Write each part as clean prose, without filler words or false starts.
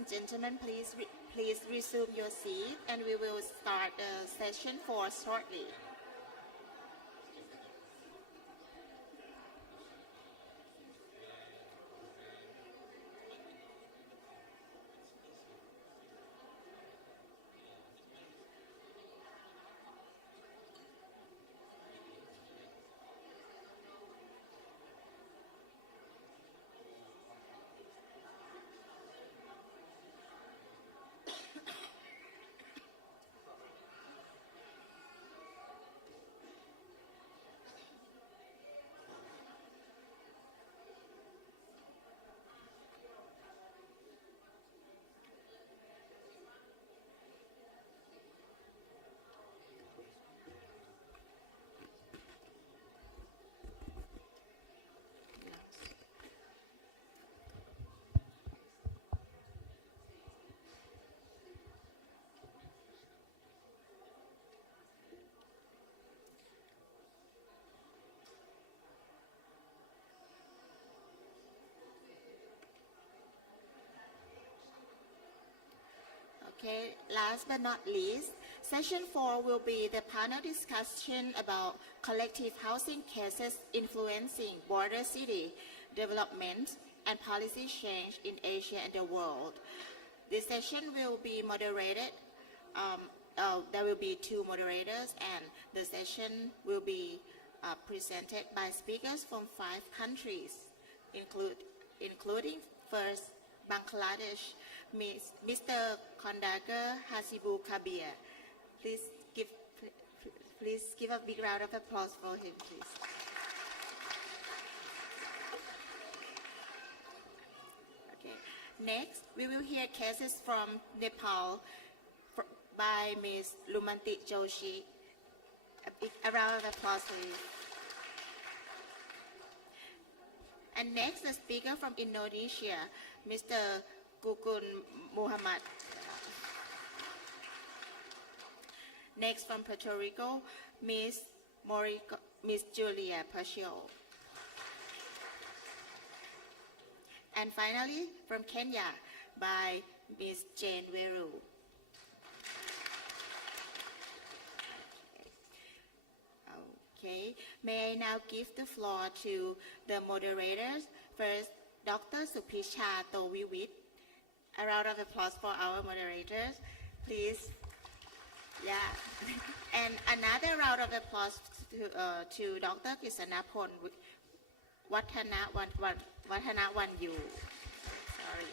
and gentlemen, please resume your seat, and we will start the session 4 shortly. Okay, last but not least, session 4 will be the panel discussion about collective housing cases influencing border city development and policy change in Asia and the world. This session will be moderated. There will be 2 moderators, and the session will be presented by speakers from 5 countries, including first Bangladesh, Mr. Kondaker Hasibu Kabir. Please give a big round of applause for him, please. Okay. Next, we will hear cases from Nepal by Ms. Lumanti Joshi. A round of applause, please. And next, the speaker from Indonesia, Mr. Gukun Muhammad. Next, from Puerto Rico, Ms. Julia Pacio. And finally, from Kenya, by Ms. Jane Weru. Okay, may I now give the floor to the moderators. First, Dr. Supisha Towiwit. A round of applause for our moderators, please. Yeah. And another round of applause to Dr. Kisanapon Watanawanyu. Sorry.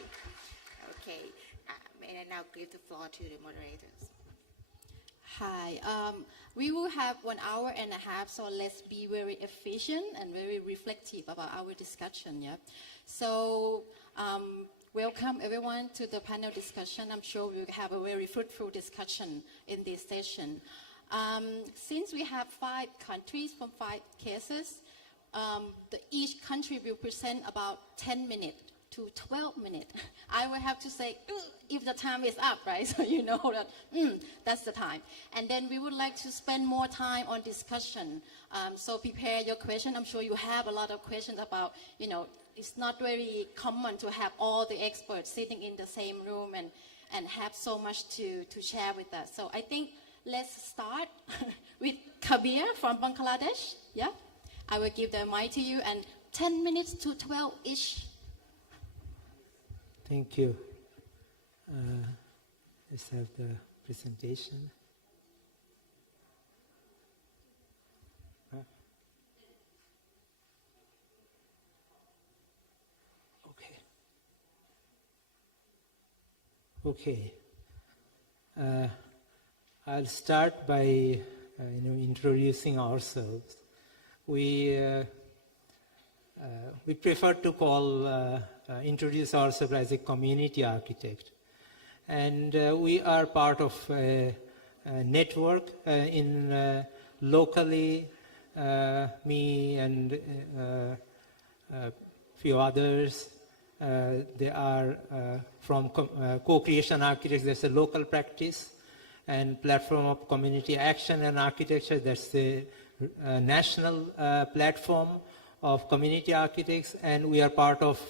Okay. May I now give the floor to the moderators. Hi. We will have 1 hour and a half, so let's be very efficient and very reflective about our discussion. Yeah. So. Welcome everyone to the panel discussion. I'm sure we'll have a very fruitful discussion in this session. Since we have 5 countries from 5 cases, each country will present about 10 minutes to 12 minutes. I will have to say, if the time is up, right? So you know that that's the time. And then we would like to spend more time on discussion. So prepare your question. I'm sure you have a lot of questions about, it's not very common to have all the experts sitting in the same room and have so much to share with us. So I think let's start with Kabir from Bangladesh. Yeah, I will give the mic to you, and 10 minutes to 12 each. Thank you. Let's have the presentation. Okay. I'll start by introducing ourselves. We prefer to introduce ourselves as a community architect, and we are part of a network in locally. Me and a few others. They are from co-creation architects. That's a local practice, and platform of community action and architecture. That's the national platform of community architects, and we are part of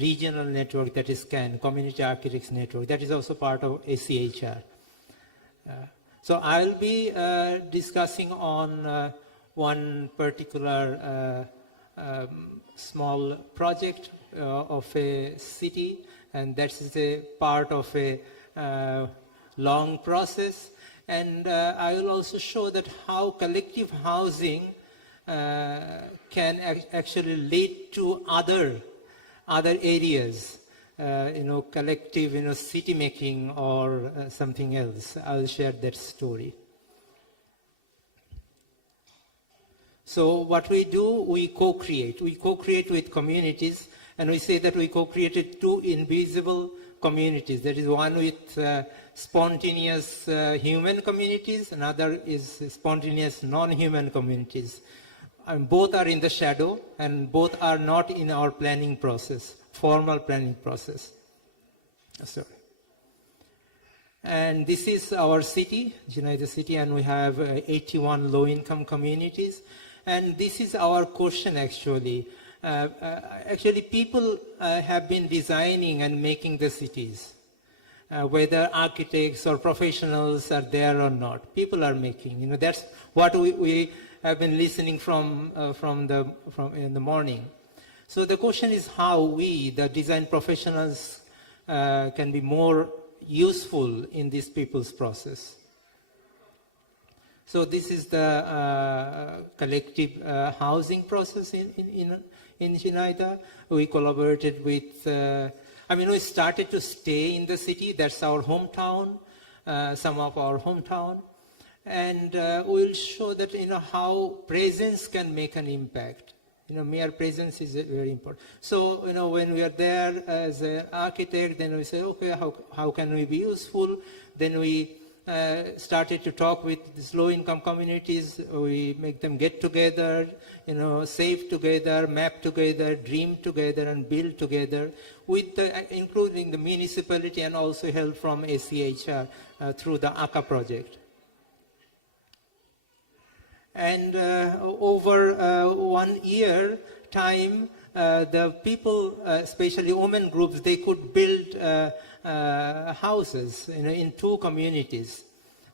regional network, that is CAN, Community Architects Network. That is also part of ACHR. So I'll be discussing on one particular small project of a city, and that is a part of a long process. And I will also show that how collective housing can actually lead to other areas, collective, city making or something else. I'll share that story. So what we do, we co-create. We co-create with communities, and we say that we co-created two invisible communities. There is one with spontaneous human communities, another is spontaneous non-human communities. And both are in the shadow, and both are not in our planning process, formal planning process. Sorry. And this is our city, Zhinhai city, and we have 81 low-income communities. And this is our question, actually. Actually, people have been designing and making the cities. Whether architects or professionals are there or not, people are making. That's what we have been listening from in the morning. So the question is how we, the design professionals, can be more useful in this people's process. So this is the collective housing process in Zhinhai. We collaborated with, we started to stay in the city. That's our hometown, some of our hometown. And we'll show that, how presence can make an impact. Mere presence is very important. So, when we are there as an architect, then we say, okay, how can we be useful? Then we started to talk with these low-income communities. We make them get together, save together, map together, dream together, and build together, with including the municipality and also help from ACHR through the ACA project. And over 1 year time, the people, especially women groups, they could build houses in two communities,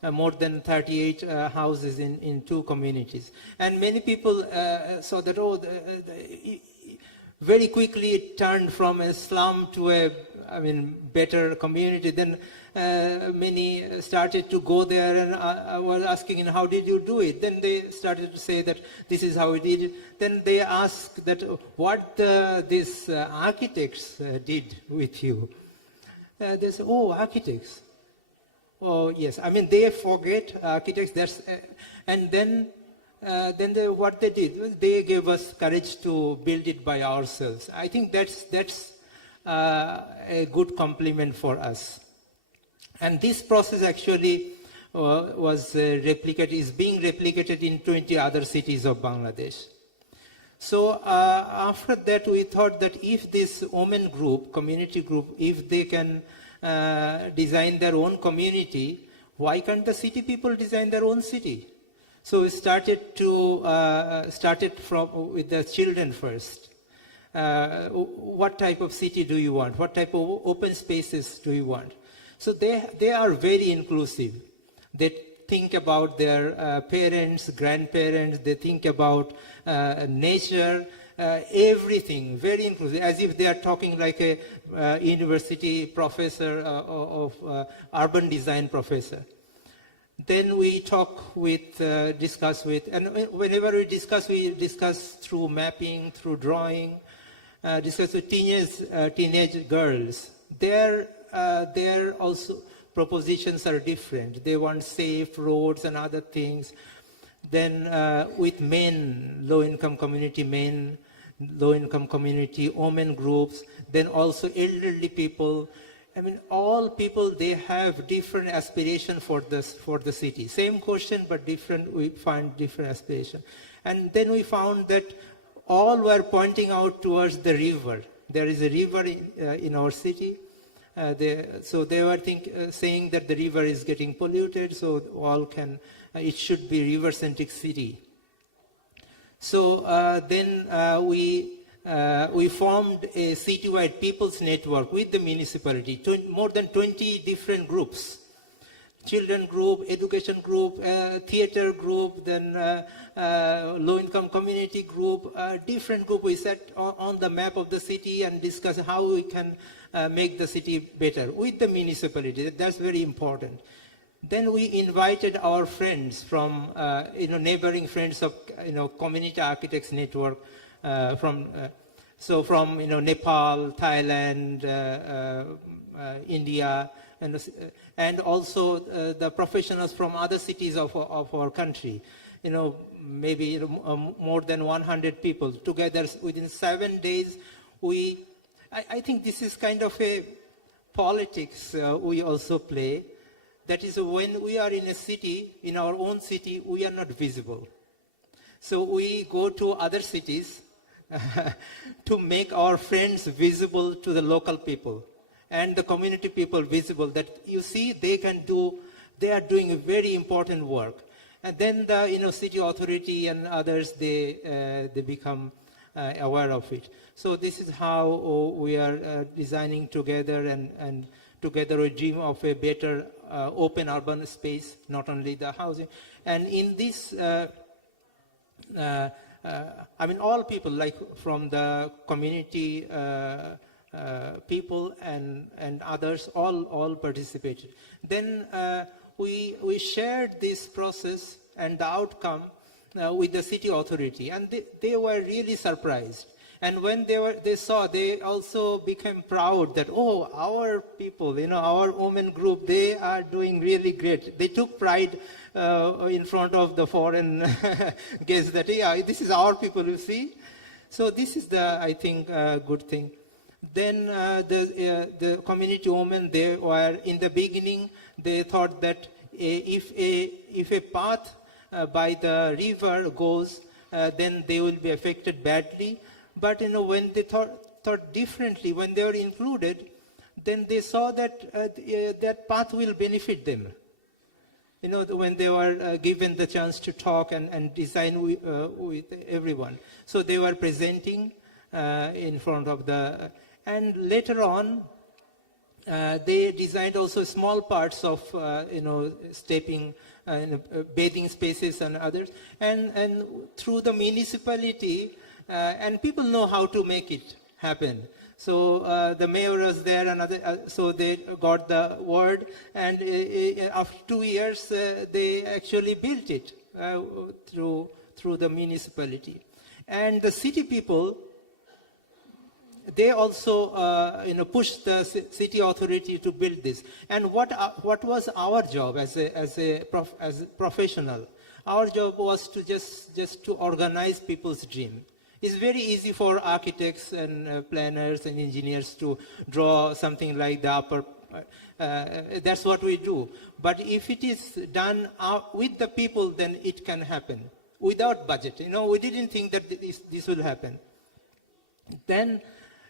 more than 38 houses in two communities. And many people saw that, very quickly it turned from a slum to a, better community. Then many started to go there, and I was asking, how did you do it? Then they started to say that this is how we did it. Then they asked that what these architects did with you. They say, oh, architects. Oh, yes. They forget architects. And then what they did was they gave us courage to build it by ourselves. I think that's a good compliment for us. And this process actually is being replicated in 20 other cities of Bangladesh. So after that, we thought that if this women group, community group, if they can design their own community, why can't the city people design their own city? So we started with the children first. What type of city do you want? What type of open spaces do you want? So they are very inclusive. They think about their parents, grandparents. They think about nature, everything, very inclusive, as if they are talking like a university professor of urban design professor. Then we discuss with, and whenever we discuss through mapping, through drawing, discuss with teenage girls. Their also propositions are different. They want safe roads and other things. Then with men, low-income community men, low-income community women groups, then also elderly people. All people, they have different aspiration for the city. Same question, but different. We find different aspiration. And then we found that all were pointing out towards the river. There is a river in our city. So they were saying that the river is getting polluted, so it should be river-centric city. So then we we formed a citywide people's network with the municipality, more than 20 different groups. Children group, education group, theater group, then low-income community group, different group. We set on the map of the city and discuss how we can make the city better with the municipality. That's very important. Then we invited our friends from, neighboring friends of, Community Architects Network, from Nepal, Thailand, India, and also the professionals from other cities of our country. Maybe more than 100 people together within 7 days. I think this is kind of a politics we also play. That is, when we are in a city, in our own city, we are not visible. So we go to other cities to make our friends visible to the local people and the community people visible, that you see they are doing a very important work. And then the city authority and others, they become aware of it. So this is how we are designing together, and together we dream of a better open urban space, not only the housing. And in this, all people, like from the community people and others, all participated. Then we shared this process and the outcome with the city authority, and they were really surprised. And when they saw, they also became proud that, oh, our people, our women group, they are doing really great. They took pride in front of the foreign guests that, yeah, this is our people, you see. So this is I think, good thing. Then the community women, they were, in the beginning, they thought that if a path by the river goes, then they will be affected badly. But when they thought differently, when they were included, then they saw that that path will benefit them. When they were given the chance to talk and design with everyone. So they were presenting in front of and later on, they designed also small parts of, stepping, bathing spaces and others. And through the municipality, and people know how to make it happen. So the mayor was there, and so they got the word, and after 2 years, they actually built it through the municipality. And the city people, they also pushed the city authority to build this. And what was our job as a professional? Our job was to just to organize people's dream. It's very easy for architects and planners and engineers to draw something like the upper. That's what we do. But if it is done with the people, then it can happen without budget. We didn't think that this will happen. Then,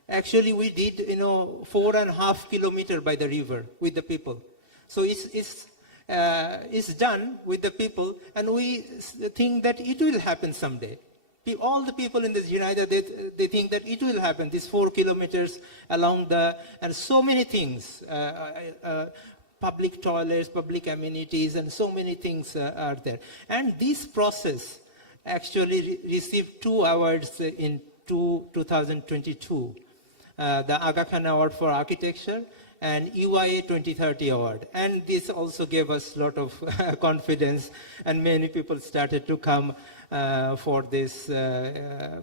actually, we did 4.5 kilometers by the river with the people. So it's done with the people, and we think that it will happen someday. All the people in this United, they think that it will happen, these 4 kilometers along and so many things, public toilets, public amenities, and so many things are there. And this process actually received 2 awards in 2022, the Aga Khan Award for Architecture and EYA 2030 Award. And this also gave us a lot of confidence, and many people started to come for this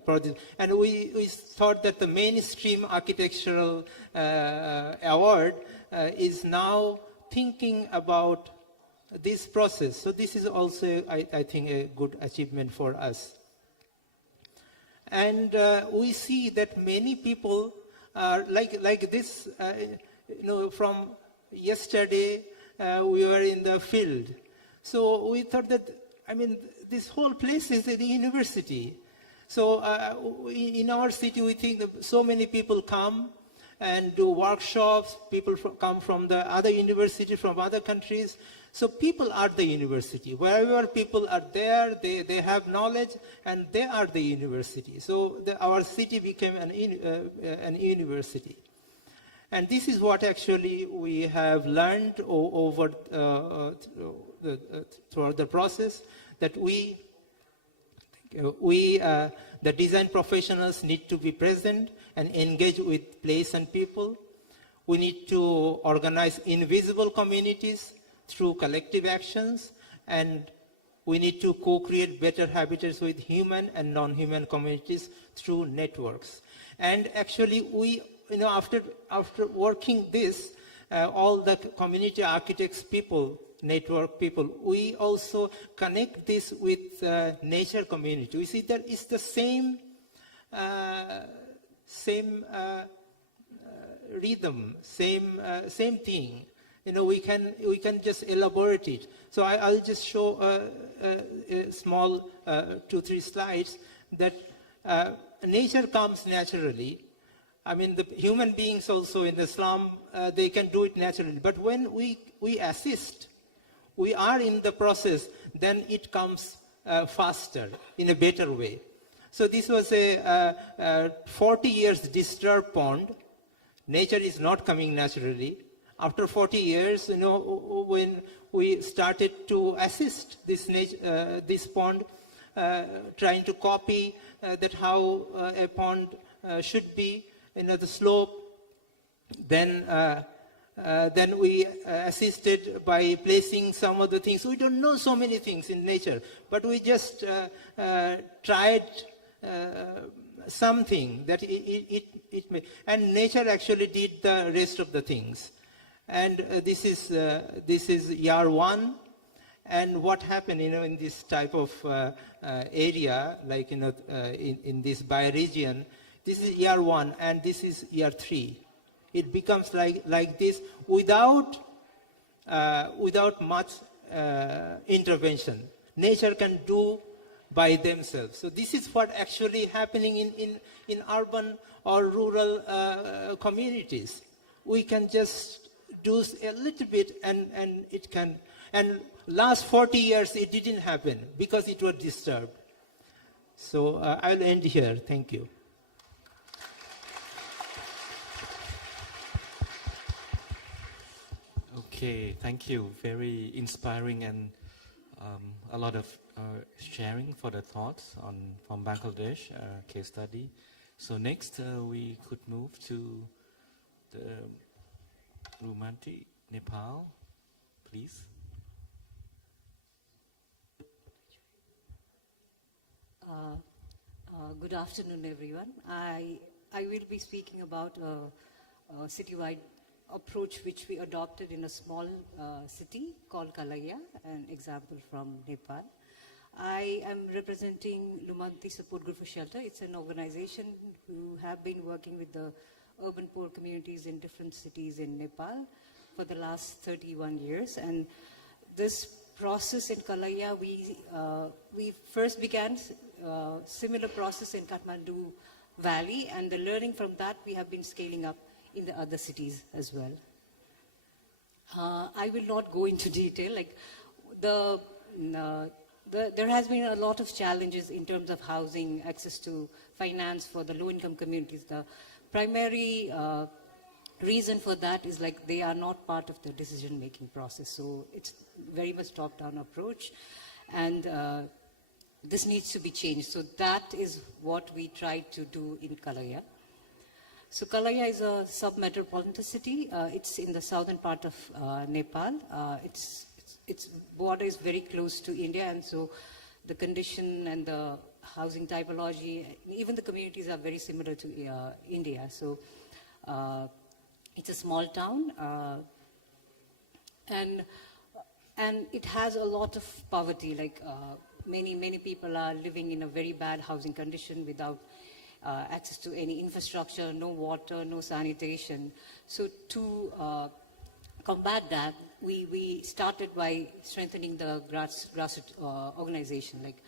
project. And we thought that the mainstream architectural award is now thinking about this process. So this is also, I think, a good achievement for us. And we see that many people are like this, from yesterday we were in the field. So we thought that, this whole place is the university. So in our city, we think that so many people come and do workshops. People come from the other universities, from other countries. So people are the university. Wherever people are there, they have knowledge, and they are the university. So our city became an university. And this is what actually we have learned throughout the process, that the design professionals need to be present and engage with place and people. We need to organize invisible communities through collective actions, and we need to co-create better habitats with human and non-human communities through networks. And actually, after working this, all the community architects people, network people, we also connect this with nature community. We see that it's the same rhythm, same thing. We can just elaborate it. So I'll just show a small 2-3 slides that nature comes naturally. I mean, the human beings also in the slum, they can do it naturally. But when we assist, we are in the process, then it comes faster, in a better way. So this was a 40 years disturbed pond. Nature is not coming naturally. After 40 years, when we started to assist this pond, trying to copy that how a pond should be, the slope, then we assisted by placing some of the things. We don't know so many things in nature, but we just tried something that it may, and nature actually did the rest of the things. And this is year one. And what happened, in this type of area, like in this bioregion, this is year one, and this is year 3. It becomes like this without much intervention. Nature can do by themselves. So this is what actually happening in urban or rural communities. We can just do a little bit, and it can. And last 40 years, it didn't happen because it was disturbed. So I'll end here. Thank you. Okay, thank you. Very inspiring and a lot of sharing for the thoughts from Bangladesh case study. So next, we could move to the Rumanti, Nepal, please. Good afternoon, everyone. I will be speaking about a citywide approach which we adopted in a small city called Kalaya, an example from Nepal. I am representing Lumanti Support Group for Shelter. It's an organization who have been working with the urban poor communities in different cities in Nepal for the last 31 years. And this process in Kalaya, we first began similar process in Kathmandu Valley, and the learning from that we have been scaling up in the other cities as well. I will not go into detail. Like there has been a lot of challenges in terms of housing, access to finance for the low-income communities. The primary reason for that is like they are not part of the decision-making process. So it's very much top-down approach, and this needs to be changed. So that is what we try to do in Kalaya. So Kalaya is a sub-metropolitan city. It's in the southern part of Nepal. Its border is very close to India, and so the condition and the housing typology, even the communities are very similar to India. So it's a small town, and it has a lot of poverty. Like many people are living in a very bad housing condition without access to any infrastructure, no water, no sanitation. So to combat that, we started by strengthening the grassroots organization, like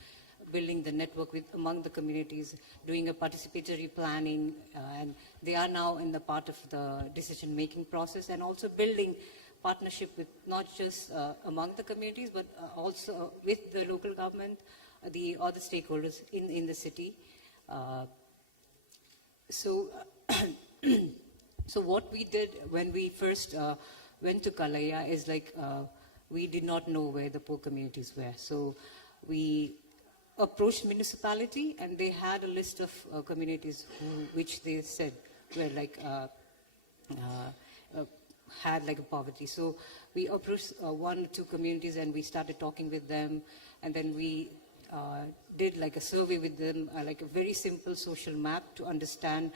building the network among the communities, doing a participatory planning, and they are now in the part of the decision-making process, and also building partnership with not just among the communities, but also with the local government, the other stakeholders in the city. So what we did when we first went to Kalaya is like we did not know where the poor communities were. So we approached municipality, and they had a list of communities which they said were like had like a poverty. So we approached 1 or 2 communities, and we started talking with them, and then we did like a survey with them, like a very simple social map to understand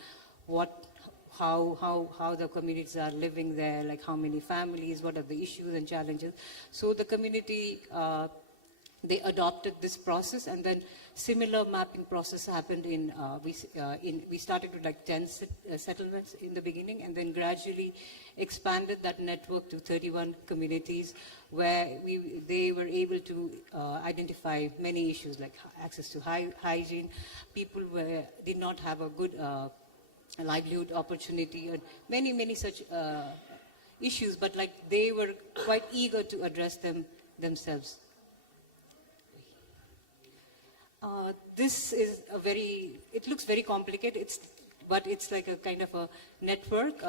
how the communities are living there, like how many families, what are the issues and challenges. So the community, they adopted this process, and then similar mapping process happened we started with like 10 settlements in the beginning, and then gradually expanded that network to 31 communities, where they were able to identify many issues like access to hygiene. People did not have a good livelihood opportunity, and many such issues, but like they were quite eager to address them themselves. This is it looks very complicated, but it's like a kind of a network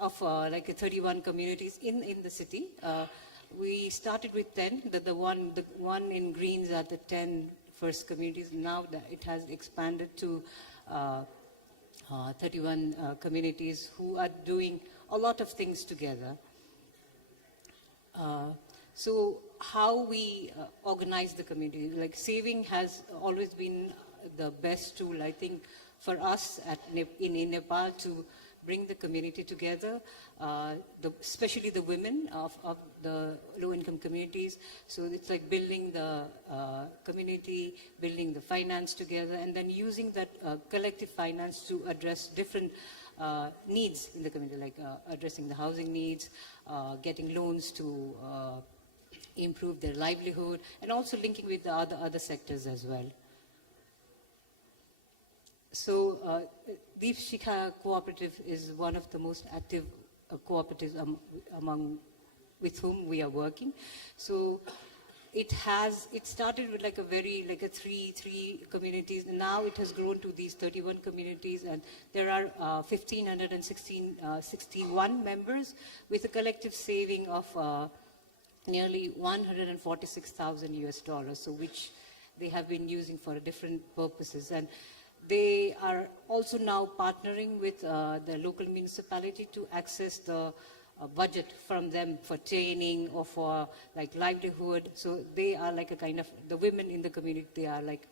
of like 31 communities in the city. We started with 10, the one in greens are the 10 first communities. Now that it has expanded to 31 communities who are doing a lot of things together. So how we organize the community, like saving has always been the best tool, I think, for us in Nepal to bring the community together, especially the women of the low-income communities. So it's like building the community, building the finance together, and then using that collective finance to address different needs in the community, like addressing the housing needs, getting loans to improve their livelihood, and also linking with the other sectors as well. So Deep Shikha Cooperative is one of the most active cooperatives with whom we are working. So it started with like a three communities. Now it has grown to these 31 communities, and there are 1,561 members with a collective saving of nearly $146,000, so which they have been using for different purposes. And they are also now partnering with the local municipality to access the budget from them for training or for like livelihood. So they are like a kind of, the women in the community, they are like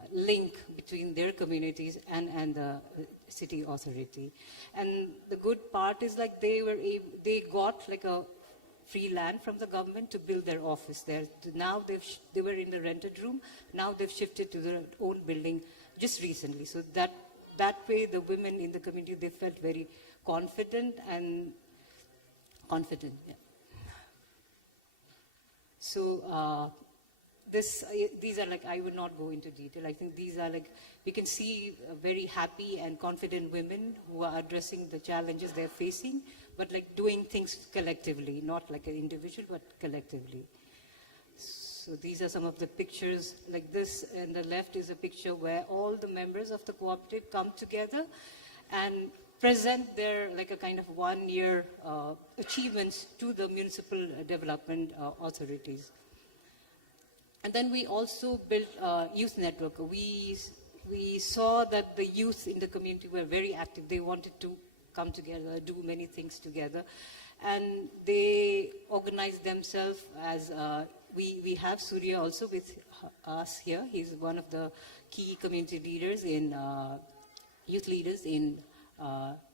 a link between their communities and the city authority. And the good part is like they got like a free land from the government to build their office there. Now they were in the rented room. Now they've shifted to their own building just recently. So that way the women in the community, they felt very confident. Yeah. So these are like, I would not go into detail. I think these are like, we can see very happy and confident women who are addressing the challenges they're facing, but like doing things collectively, not like an individual, but collectively. So these are some of the pictures. Like this on the left is a picture where all the members of the cooperative come together and present their like a kind of 1-year achievements to the municipal development authorities. And then we also built a youth network. We saw that the youth in the community were very active. They wanted to come together, do many things together. And they organized themselves as, we have Surya also with us here. He's one of the key community leaders youth leaders in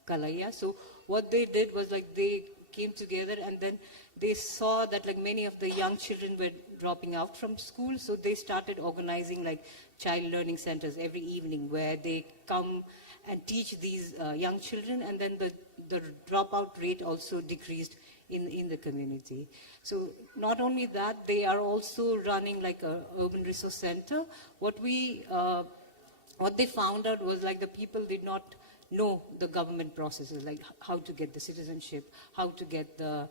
Kalaya. So what they did was like they came together, and then they saw that like many of the young children were dropping out from school. So they started organizing like child learning centers every evening where they come and teach these young children, and then the dropout rate also decreased in the community. So not only that, they are also running like a urban resource center. What they found out was like the people did not know the government processes, like how to get the citizenship, how to get the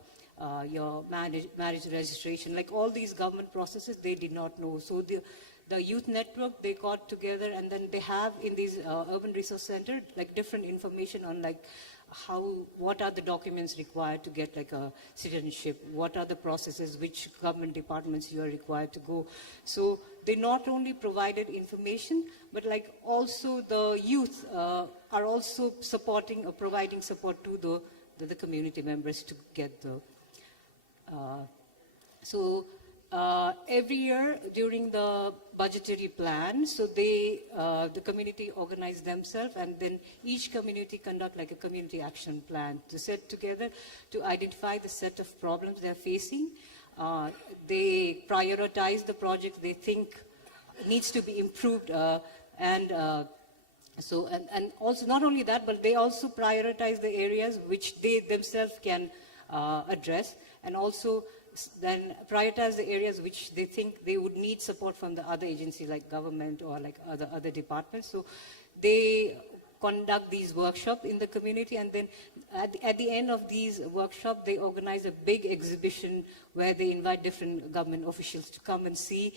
your marriage registration, like all these government processes they did not know. So the youth network, they got together, and then they have in these urban resource center like different information on like what are the documents required to get like a citizenship, what are the processes, which government departments you are required to go. So they not only provided information, but like also the youth are also supporting or providing support to the community members to get the every year during the budgetary plan, so the community organize themselves, and then each community conduct like a community action plan to set together to identify the set of problems they're facing. They prioritize the projects they think needs to be improved, and also not only that, but they also prioritize the areas which they themselves can address, and also then prioritize the areas which they think they would need support from the other agencies like government or like other departments. So they conduct these workshops in the community, and then at the end of these workshops, they organize a big exhibition where they invite different government officials to come and see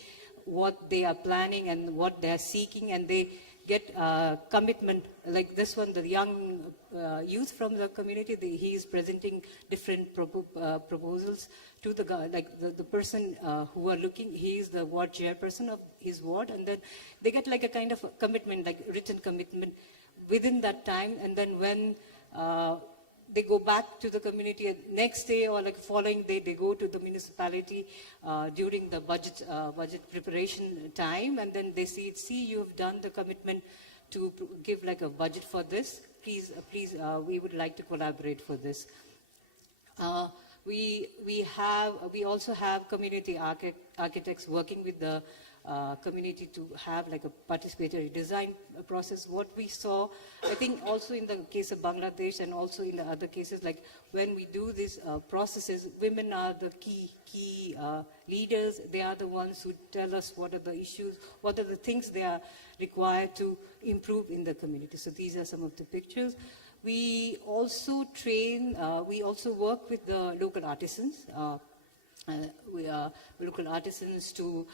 what they are planning and what they are seeking, and they get commitment. Like this one, the young youth from the community, he is presenting different proposals to the person who are looking. He is the ward chairperson of his ward, and then they get like a kind of a commitment, like written commitment within that time, and then when they go back to the community next day or like following day, they go to the municipality during the budget preparation time, and then they see you have done the commitment to give like a budget for this. Please, we would like to collaborate for this. We also have community architects working with the community to have like a participatory design process. What we saw, I think also in the case of Bangladesh and also in the other cases, like when we do these processes, women are the key leaders. They are the ones who tell us what are the issues, what are the things they are required to improve in the community. So these are some of the pictures. We also train, we also work with the local artisans. Local artisans to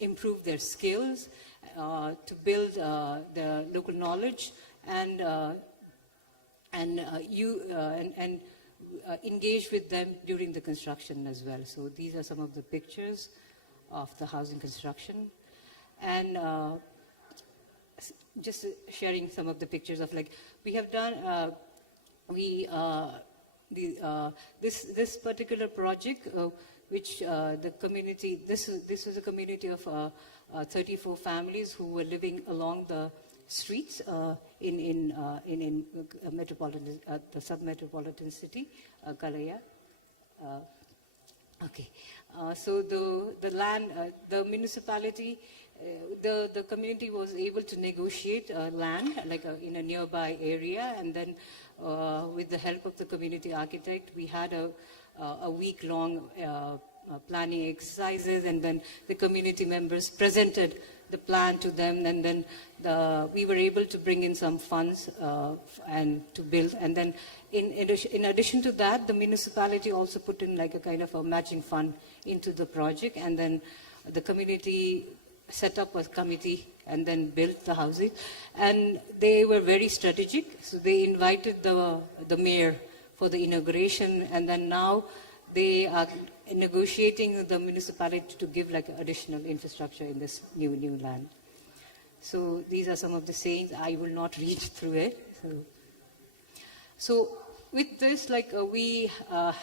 improve their skills, to build the local knowledge, and engage with them during the construction as well. So these are some of the pictures of the housing construction, and just sharing some of the pictures of like we have done. This particular project, which the community, this was a community of 34 families who were living along the streets in metropolitan, the sub-metropolitan city, Kalaya. So the land, the municipality, the community was able to negotiate land like in a nearby area, and then with the help of the community architect, we had a week-long planning exercises, and then the community members presented the plan to them, and then we were able to bring in some funds and to build. And then in addition to that, the municipality also put in like a kind of a matching fund into the project, and then the community set up a committee and then built the housing. And they were very strategic, so they invited the mayor for the inauguration, and then now they are negotiating with the municipality to give like additional infrastructure in this new land. So these are some of the sayings. I will not read through it. So with this, like we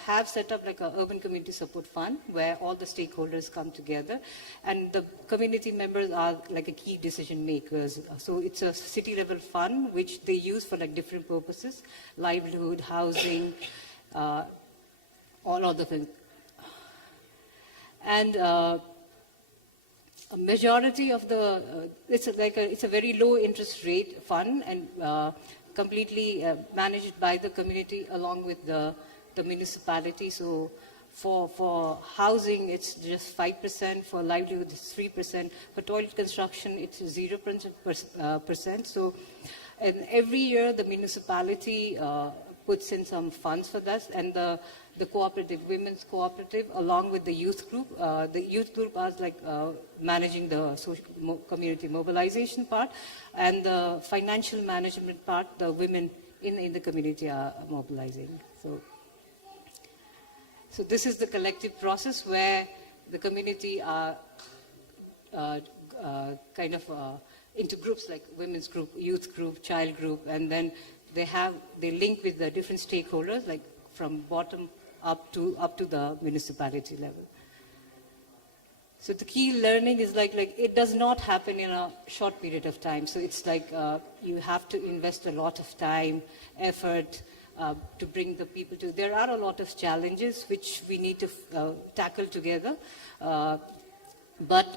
have set up like an urban community support fund where all the stakeholders come together, and the community members are like a key decision makers. So it's a city level fund which they use for like different purposes: livelihood, housing, all other things. And a majority of the it's a very low interest rate fund, and completely managed by the community along with the the municipality. So for housing, it's just 5%, for livelihood, it's 3%, for toilet construction, it's 0%. So, and every year the municipality puts in some funds for that, and the cooperative, women's cooperative, along with the youth group. The youth group is like managing the community mobilization part, and the financial management part, the women in the community are mobilizing. So this is the collective process where the community are kind of into groups like women's group, youth group, child group, and then they link with the different stakeholders, like from bottom up to the municipality level. So the key learning is like it does not happen in a short period of time. So it's like you have to invest a lot of time, effort, to bring the people to. There are a lot of challenges which we need to tackle together. But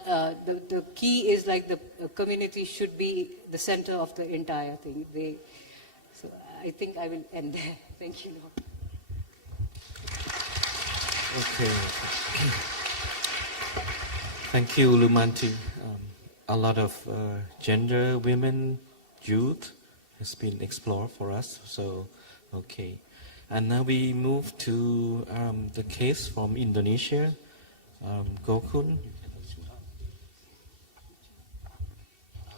the key is like the community should be the center of the entire thing. So I think I will end there. Thank you. Okay. Thank you, Lumanti. A lot of gender, women, youth has been explored for us. So, okay. And now we move to the case from Indonesia. Gokun.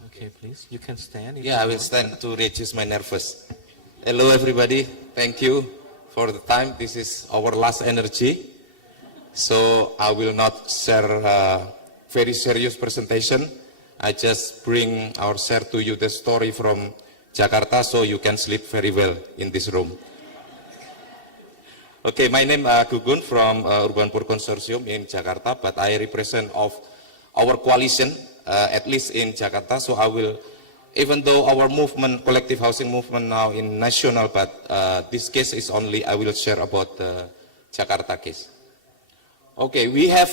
Okay, please. You can stand. Yeah, I will stand to reduce my nervous. Hello, everybody. Thank you for the time. This is our last energy. So I will not share a very serious presentation. I just bring or share to you the story from Jakarta so you can sleep very well in this room. Okay, my name is Gugun from Urban Poor Consortium in Jakarta, but I represent of our coalition, at least in Jakarta. So I will, even though our movement, collective housing movement now in national, but this case is only, I will share about the Jakarta case. Okay, we have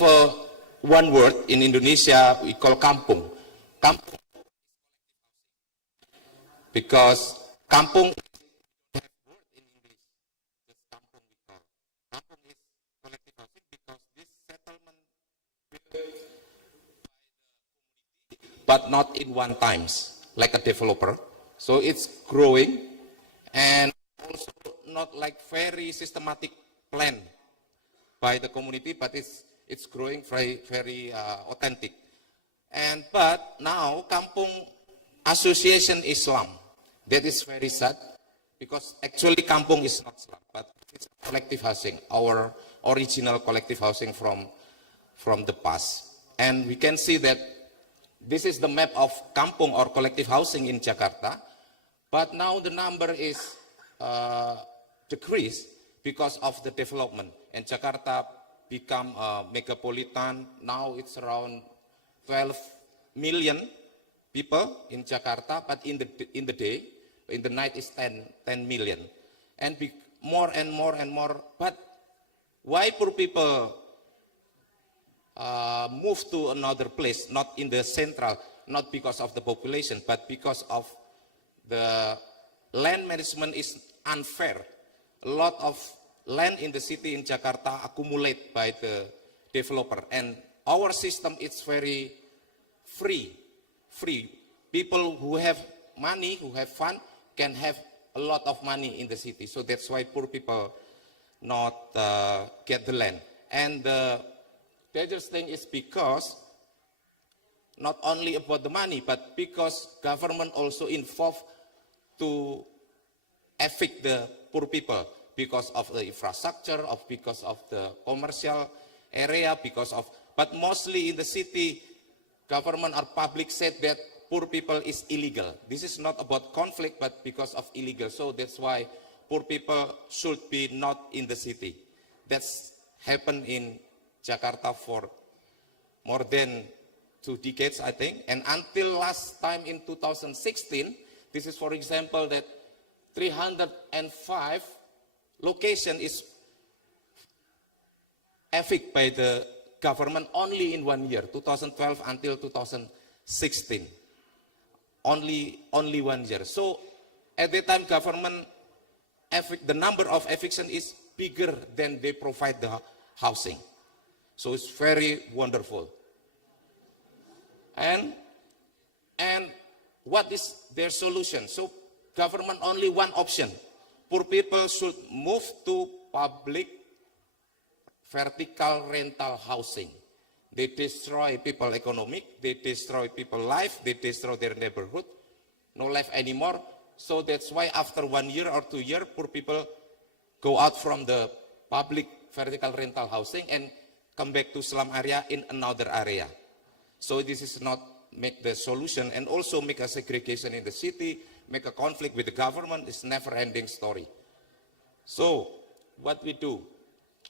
one word in Indonesia we call kampung. Kampung, because kampung is word in English. Just kampung we call. Kampung is collective housing because this settlement will, but not in one times like a developer. So it's growing and also not like very systematic plan by the community, but it's growing very authentic. But now Kampung Association Islam, that is very sad because actually Kampung is not slum, but it's collective housing, our original collective housing from the past. And we can see that this is the map of Kampung or collective housing in Jakarta, but now the number is decreased because of the development. And Jakarta become a megapolitan. Now it's around 12 million people in Jakarta, but in the day, in the night is 10 million. And more and more and more. But why poor people move to another place, not in the central, not because of the population, but because of the land management is unfair. A lot of land in the city in Jakarta accumulate by the developer, and our system is very free. People who have money, who have fund, can have a lot of money in the city. So that's why poor people not get the land. And the dangerous thing is because not only about the money, but because government also involved to evict the poor people because of the infrastructure, because of the commercial area, but mostly in the city, government or public said that poor people is illegal. This is not about conflict, but because of illegal. So that's why poor people should be not in the city. That's happened in Jakarta for more than 2 decades, I think. And until last time in 2016, this is, for example, that 305 location is evicted by the government only in 1 year, 2012 until 2016. Only 1 year. So at that time, government the number of eviction is bigger than they provide the housing. So it's very wonderful. And what is their solution? So government only one option. Poor people should move to public vertical rental housing. They destroy people economic, they destroy people life, they destroy their neighborhood. No life anymore. So that's why after 1 year or 2 years, poor people go out from the public vertical rental housing and come back to slum area in another area. So this is not make the solution, and also make a segregation in the city, make a conflict with the government. It's never ending story. So what we do?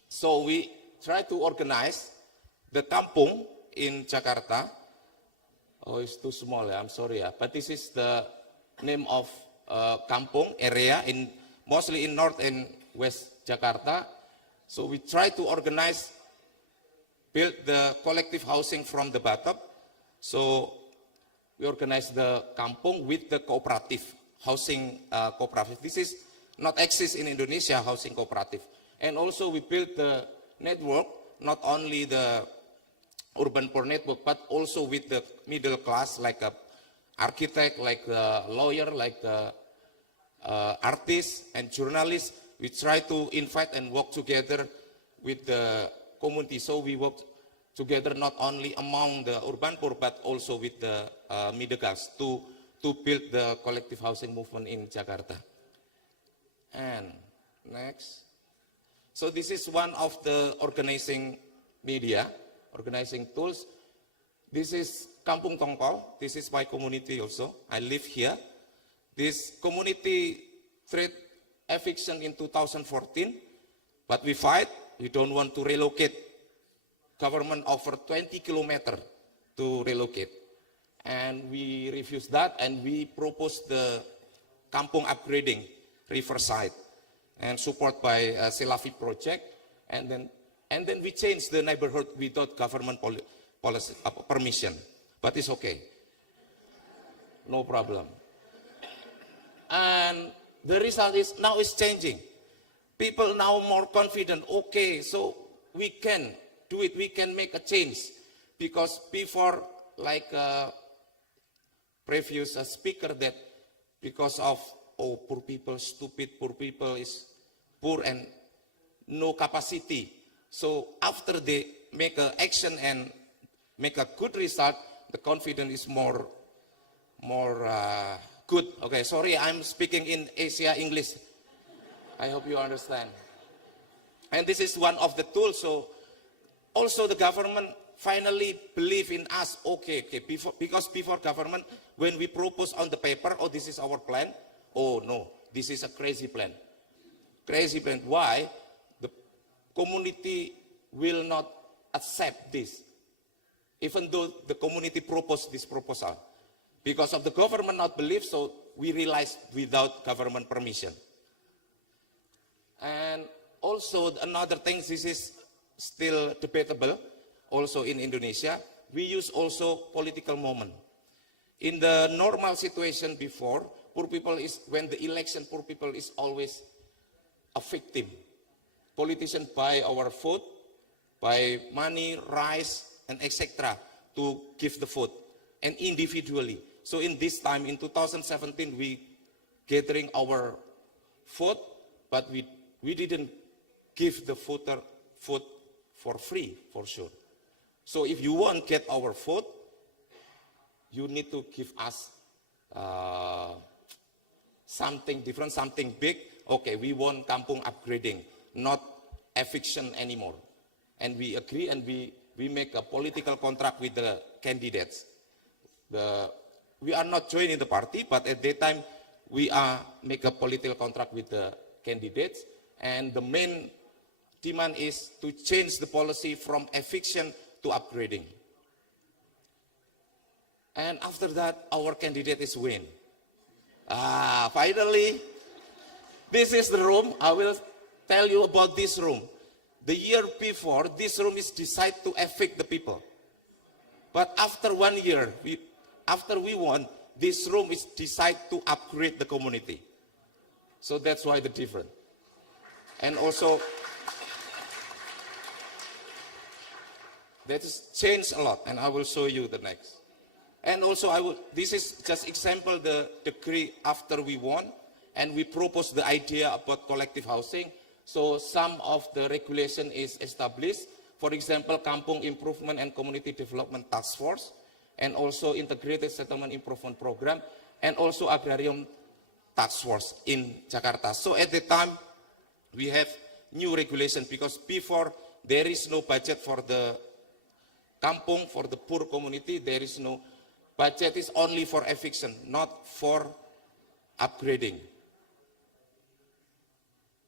So we try to organize the kampung in Jakarta. Oh, it's too small, I'm sorry. But this is the name of kampung area in mostly in North and West Jakarta. So we try to organize, build the collective housing from the bottom. So we organize the kampung with the cooperative housing cooperative. This is not exist in Indonesia, housing cooperative. And also we build the network, not only the urban poor network, but also with the middle class, like a architect, like a lawyer, like a artist and journalist. We try to invite and work together with the community. So we work together not only among the urban poor, but also with the middle class to build the collective housing movement in Jakarta. And next. So this is one of the organizing media, organizing tools. This is Kampung Tongkol. This is my community also. I live here. This community threat eviction in 2014, but we fight. We don't want to relocate. Government offered 20 kilometers to relocate. And we refused that, and we proposed the Kampung upgrading, Riverside, and support by Selavi project. And then we changed the neighborhood without government policy, permission. But it's okay. No problem. And the result is now it's changing. People now more confident. Okay, so we can do it. We can make a change. Because before, like previous speaker, that because of poor people, stupid, poor people is poor and no capacity. So after they make an action and make a good result, the confidence is more good. Okay, sorry, I'm speaking in Asia English. I hope you understand. And this is one of the tools. So also the government finally believe in us. Okay, because before government, when we propose on the paper, oh, this is our plan. Oh no, this is a crazy plan. Crazy plan. Why? The community will not accept this, even though the community proposed this proposal. Because of the government not believe, so we realized without government permission. And also another thing, this is still debatable, also in Indonesia, we use also political moment. In the normal situation before, poor people is, when the election, poor people is always a victim. Politicians buy our vote, buy money, rice, and etc. to give the vote, and individually. So in this time, in 2017, we gathering our vote, but we didn't give the voter vote for free, for sure. So if you want to get our vote, you need to give us something different, something big. Okay, we want kampung upgrading, not eviction anymore. And we agree, and we make a political contract with the candidates. We are not joining the party, but at that time, we make a political contract with the candidates. And the main demand is to change the policy from eviction to upgrading. And after that, our candidate is win. Finally, this is the room. I will tell you about this room. The year before, this room is decided to evict the people. But after 1 year, after we won, this room is decided to upgrade the community. So that's why the difference. And also, that has changed a lot, and I will show you the next. And also, this is just example the decree after we won, and we proposed the idea about collective housing. So some of the regulation is established. For example, Kampung Improvement and Community Development Task Force, and also Integrated Settlement Improvement Program, and also Agrarian Task Force in Jakarta. So at the time, we have new regulation, because before there is no budget for the kampung, for the poor community. There is no budget, is only for eviction, not for upgrading.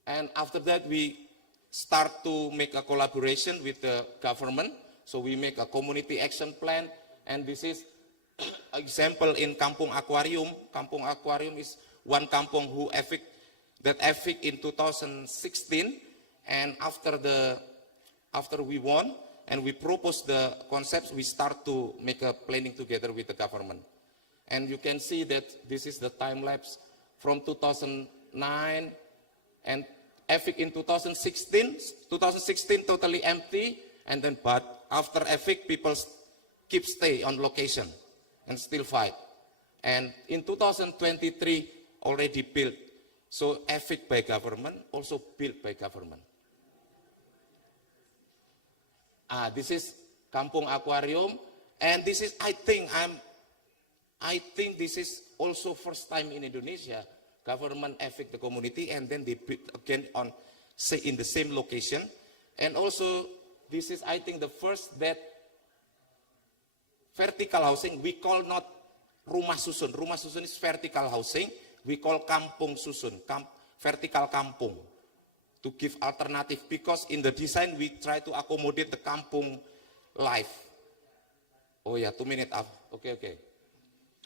And after that, we start to make a collaboration with the government. So we make a community action plan, and this is example in Kampung Aquarium. Kampung Aquarium is one kampung who evict in 2016, and after we won and we proposed the concepts, we start to make a planning together with the government. And you can see that this is the time lapse from 2009, and evict in 2016 totally empty, and then but after evict people keep stay on location and still fight. And in 2023 already built. So evict by government, also built by government. This is Kampung Aquarium, and this is, I think this is also first time in Indonesia, government evict the community and then they build again on, say, in the same location. And also, this is, I think, the first that vertical housing, we call not rumah susun. Rumah susun is vertical housing. We call kampung susun, vertical kampung, to give alternative, because in the design we try to accommodate the kampung life. Oh yeah, 2 minutes up. Okay.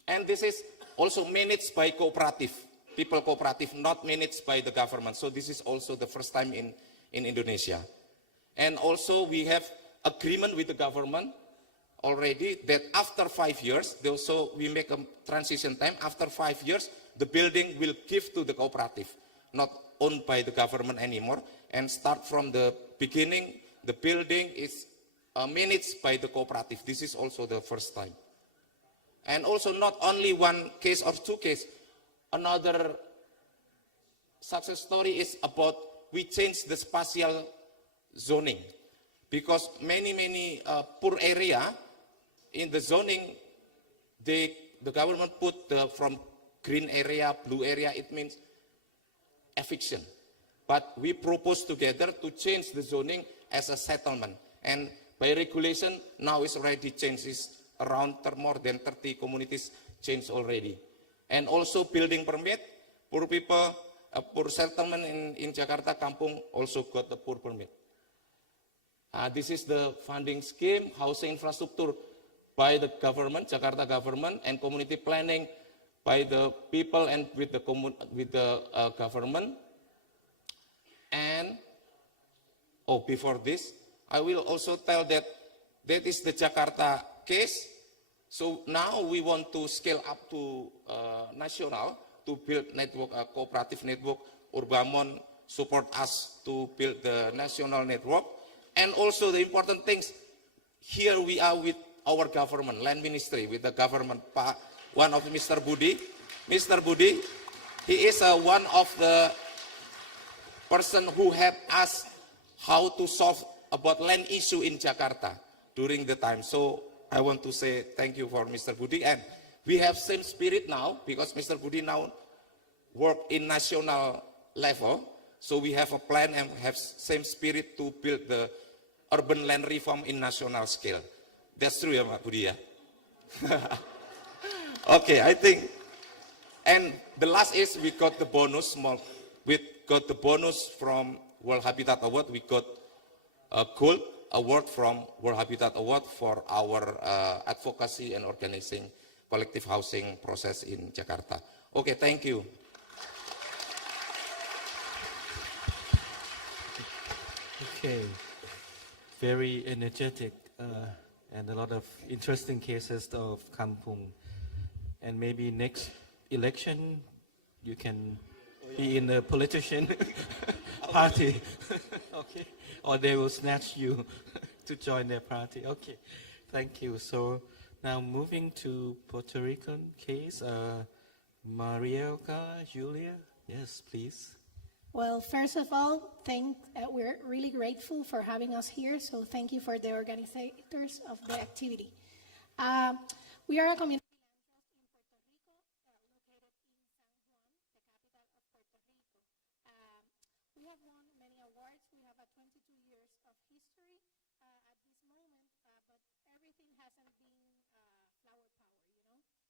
And this is also managed by cooperative, people cooperative, not managed by the government. So this is also the first time in Indonesia. And also we have agreement with the government already that after 5 years, also we make a transition time. After 5 years, the building will give to the cooperative, not owned by the government anymore. And start from the beginning, the building is managed by the cooperative. This is also the first time. And also not only one case or two cases. Another success story is about we changed the spatial zoning, because many poor area in the zoning, the government put from green area, blue area, it means eviction. But we proposed together to change the zoning as a settlement. And by regulation, now it's already changed. It's around more than 30 communities changed already. And also building permit, poor people, poor settlement in Jakarta, Kampung also got the poor permit. This is the funding scheme, housing infrastructure by the government, Jakarta government, and community planning by the people and with the government. And before this, I will also tell that is the Jakarta case. So now we want to scale up to national to build network, cooperative network. Urbamon support us to build the national network. And also the important things, here we are with our government, land ministry, with the government, one of Mr. Budi. Mr. Budi, he is one of the person who helped us how to solve about land issue in Jakarta during the time. So I want to say thank you for Mr. Budi, and we have same spirit now because Mr. Budi now work in national level. So we have a plan and have same spirit to build the urban land reform in national scale. That's true, ya, Pak Budi, ya? Okay, I think. And the last is we got the bonus. We got the bonus from World Habitat Award. We got a gold award from World Habitat Award for our advocacy and organizing collective housing process in Jakarta. Okay, thank you. Okay, very energetic and a lot of interesting cases of Kampung. And maybe next election you can be in a politician party, okay? Or they will snatch you to join their party. Okay, thank you. So now moving to Puerto Rican case, Marielka, Julia, yes, please. Well, first of all, we're really grateful for having us here, so thank you for the organizers of the activity. We are a community we have won many awards. We have a 22 years of history at this moment, but everything hasn't been flower power, you know.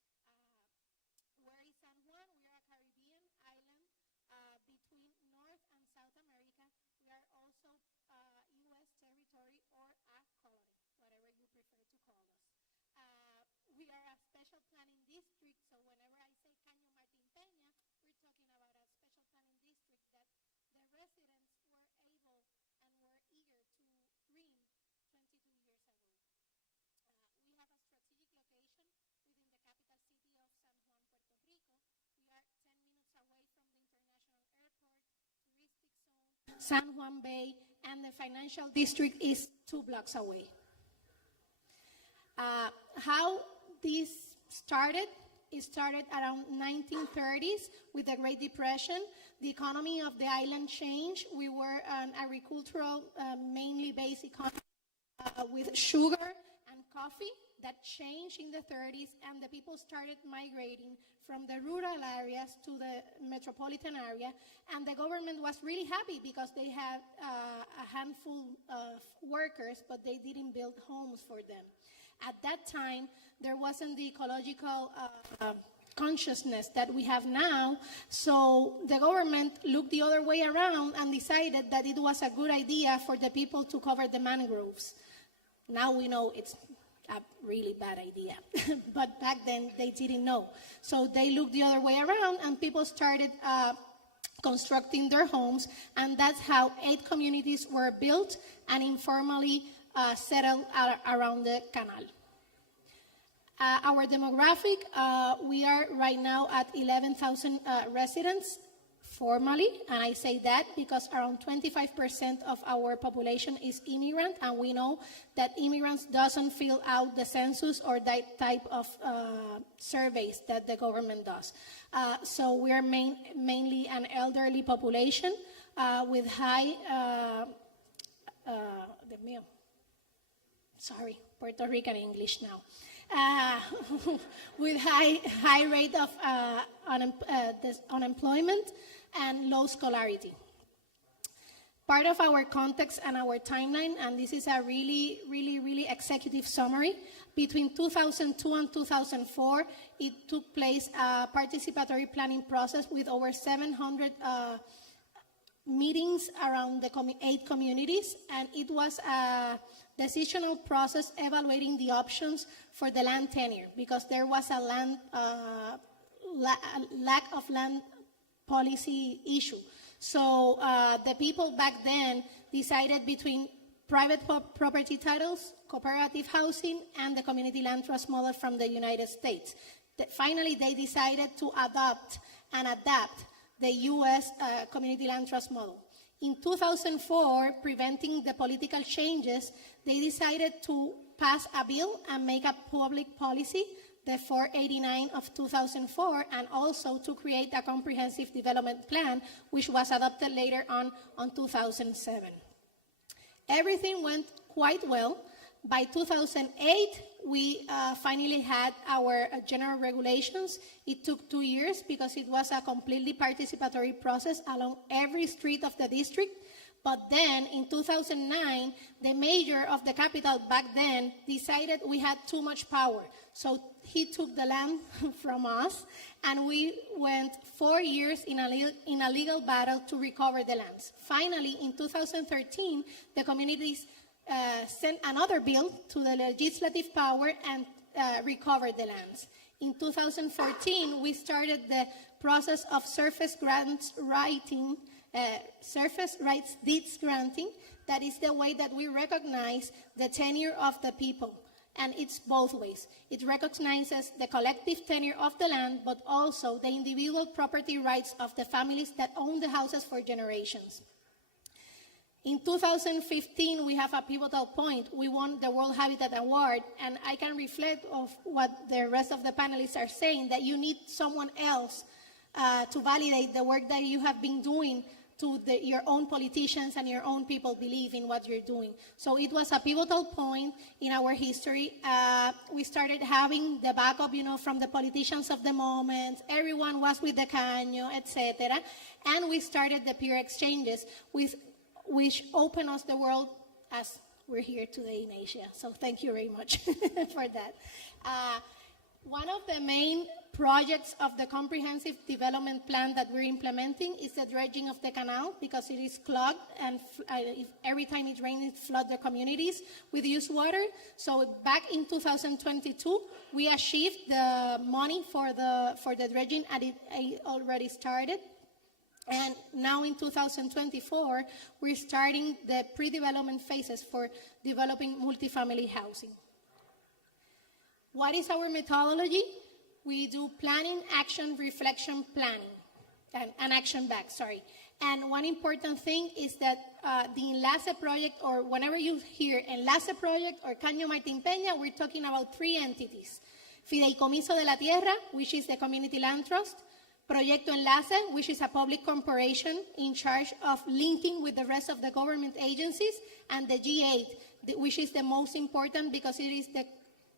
Where is San Juan? We are a Caribbean island between North and South America. We are also U.S. territory or a colony, whatever you prefer to call us. We are a special planning district, so whenever I say Caño Martín Peña, we're talking about a special planning district that the residents were able and were eager to dream 22 years ago. We have a strategic location within the capital city of San Juan, Puerto Rico. We are 10 minutes away from the international airport, touristic zone, San Juan Bay, and the financial district is 2 blocks away. How this started? It started around 1930s with the Great Depression. The economy of the island changed. We were an agricultural, mainly based economy with sugar and coffee. That changed in the 30s, and the people started migrating from the rural areas to the metropolitan area. And the government was really happy because they had a handful of workers, but they didn't build homes for them. At that time, there wasn't the ecological consciousness that we have now, so the government looked the other way around and decided that it was a good idea for the people to cover the mangroves. Now we know it's a really bad idea, but back then they didn't know. So they looked the other way around and people started constructing their homes, and that's how 8 communities were built and informally settled around the canal. Our demographic, we are right now at 11,000 residents formally, and I say that because around 25% of our population is immigrant, and we know that immigrants doesn't fill out the census or that type of surveys that the government does. So we are mainly an elderly population with high, Puerto Rican English now. With high rate of unemployment and low scholarity. Part of our context and our timeline, and this is a really executive summary, between 2002 and 2004, it took place a participatory planning process with over 700 meetings around the 8 communities, and it was a decisional process evaluating the options for the land tenure because there was a lack of land policy issue. So the people back then decided between private property titles, cooperative housing, and the community land trust model from the United States. Finally, they decided to adopt and adapt the U.S. community land trust model. In 2004, preventing the political changes, they decided to pass a bill and make a public policy, the 489 of 2004, and also to create a comprehensive development plan, which was adopted later on 2007. Everything went quite well. By 2008, we finally had our general regulations. It took 2 years because it was a completely participatory process along every street of the district. But then in 2009, the mayor of the capital back then decided we had too much power. So he took the land from us, and we went 4 years in a legal battle to recover the lands. Finally, in 2013, the communities sent another bill to the legislative power and recovered the lands. In 2014, we started the process of surface rights deeds granting. That is the way that we recognize the tenure of the people. And it's both ways. It recognizes the collective tenure of the land, but also the individual property rights of the families that own the houses for generations. In 2015, we have a pivotal point. We won the World Habitat Award, and I can reflect of what the rest of the panelists are saying, that you need someone else to validate the work that you have been doing to your own politicians and your own people believe in what you're doing. So it was a pivotal point in our history. We started having the backup, from the politicians of the moment. Everyone was with the caño, etc. And we started the peer exchanges, which opened us the world as we're here today in Asia. So thank you very much for that. One of the main projects of the comprehensive development plan that we're implementing is the dredging of the canal, because it is clogged, and every time it rains, it floods the communities with used water. So back in 2022, we achieved the money for the dredging, and it already started. And now in 2024, we're starting the pre-development phases for developing multifamily housing. What is our methodology? We do planning, action, reflection, planning, and action back, sorry. And one important thing is that the Enlace project, or whenever you hear Enlace project or Caño Martín Peña, we're talking about three entities. Fideicomiso de la Tierra, which is the community land trust. Proyecto Enlace, which is a public corporation in charge of linking with the rest of the government agencies, and the G8, which is the most important because it is the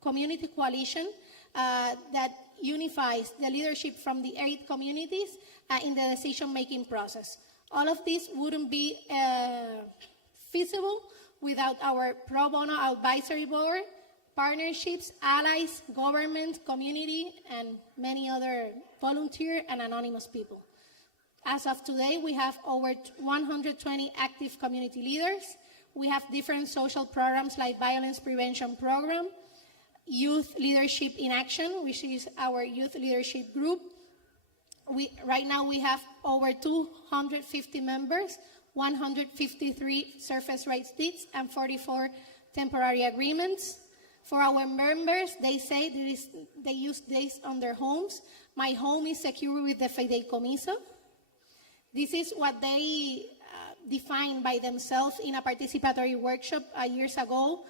community coalition that unifies the leadership from the 8 communities in the decision-making process. All of this wouldn't be feasible without our pro bono advisory board, partnerships, allies, government, community, and many other volunteer and anonymous people. As of today, we have over 120 active community leaders. We have different social programs like Violence Prevention Program, Youth Leadership in Action, which is our youth leadership group. Right now we have over 250 members, 153 surface rights deeds, and 44 temporary agreements. For our members, they say they use this on their homes. My home is secure with the Fideicomiso. This is what they defined by themselves in a participatory workshop years ago,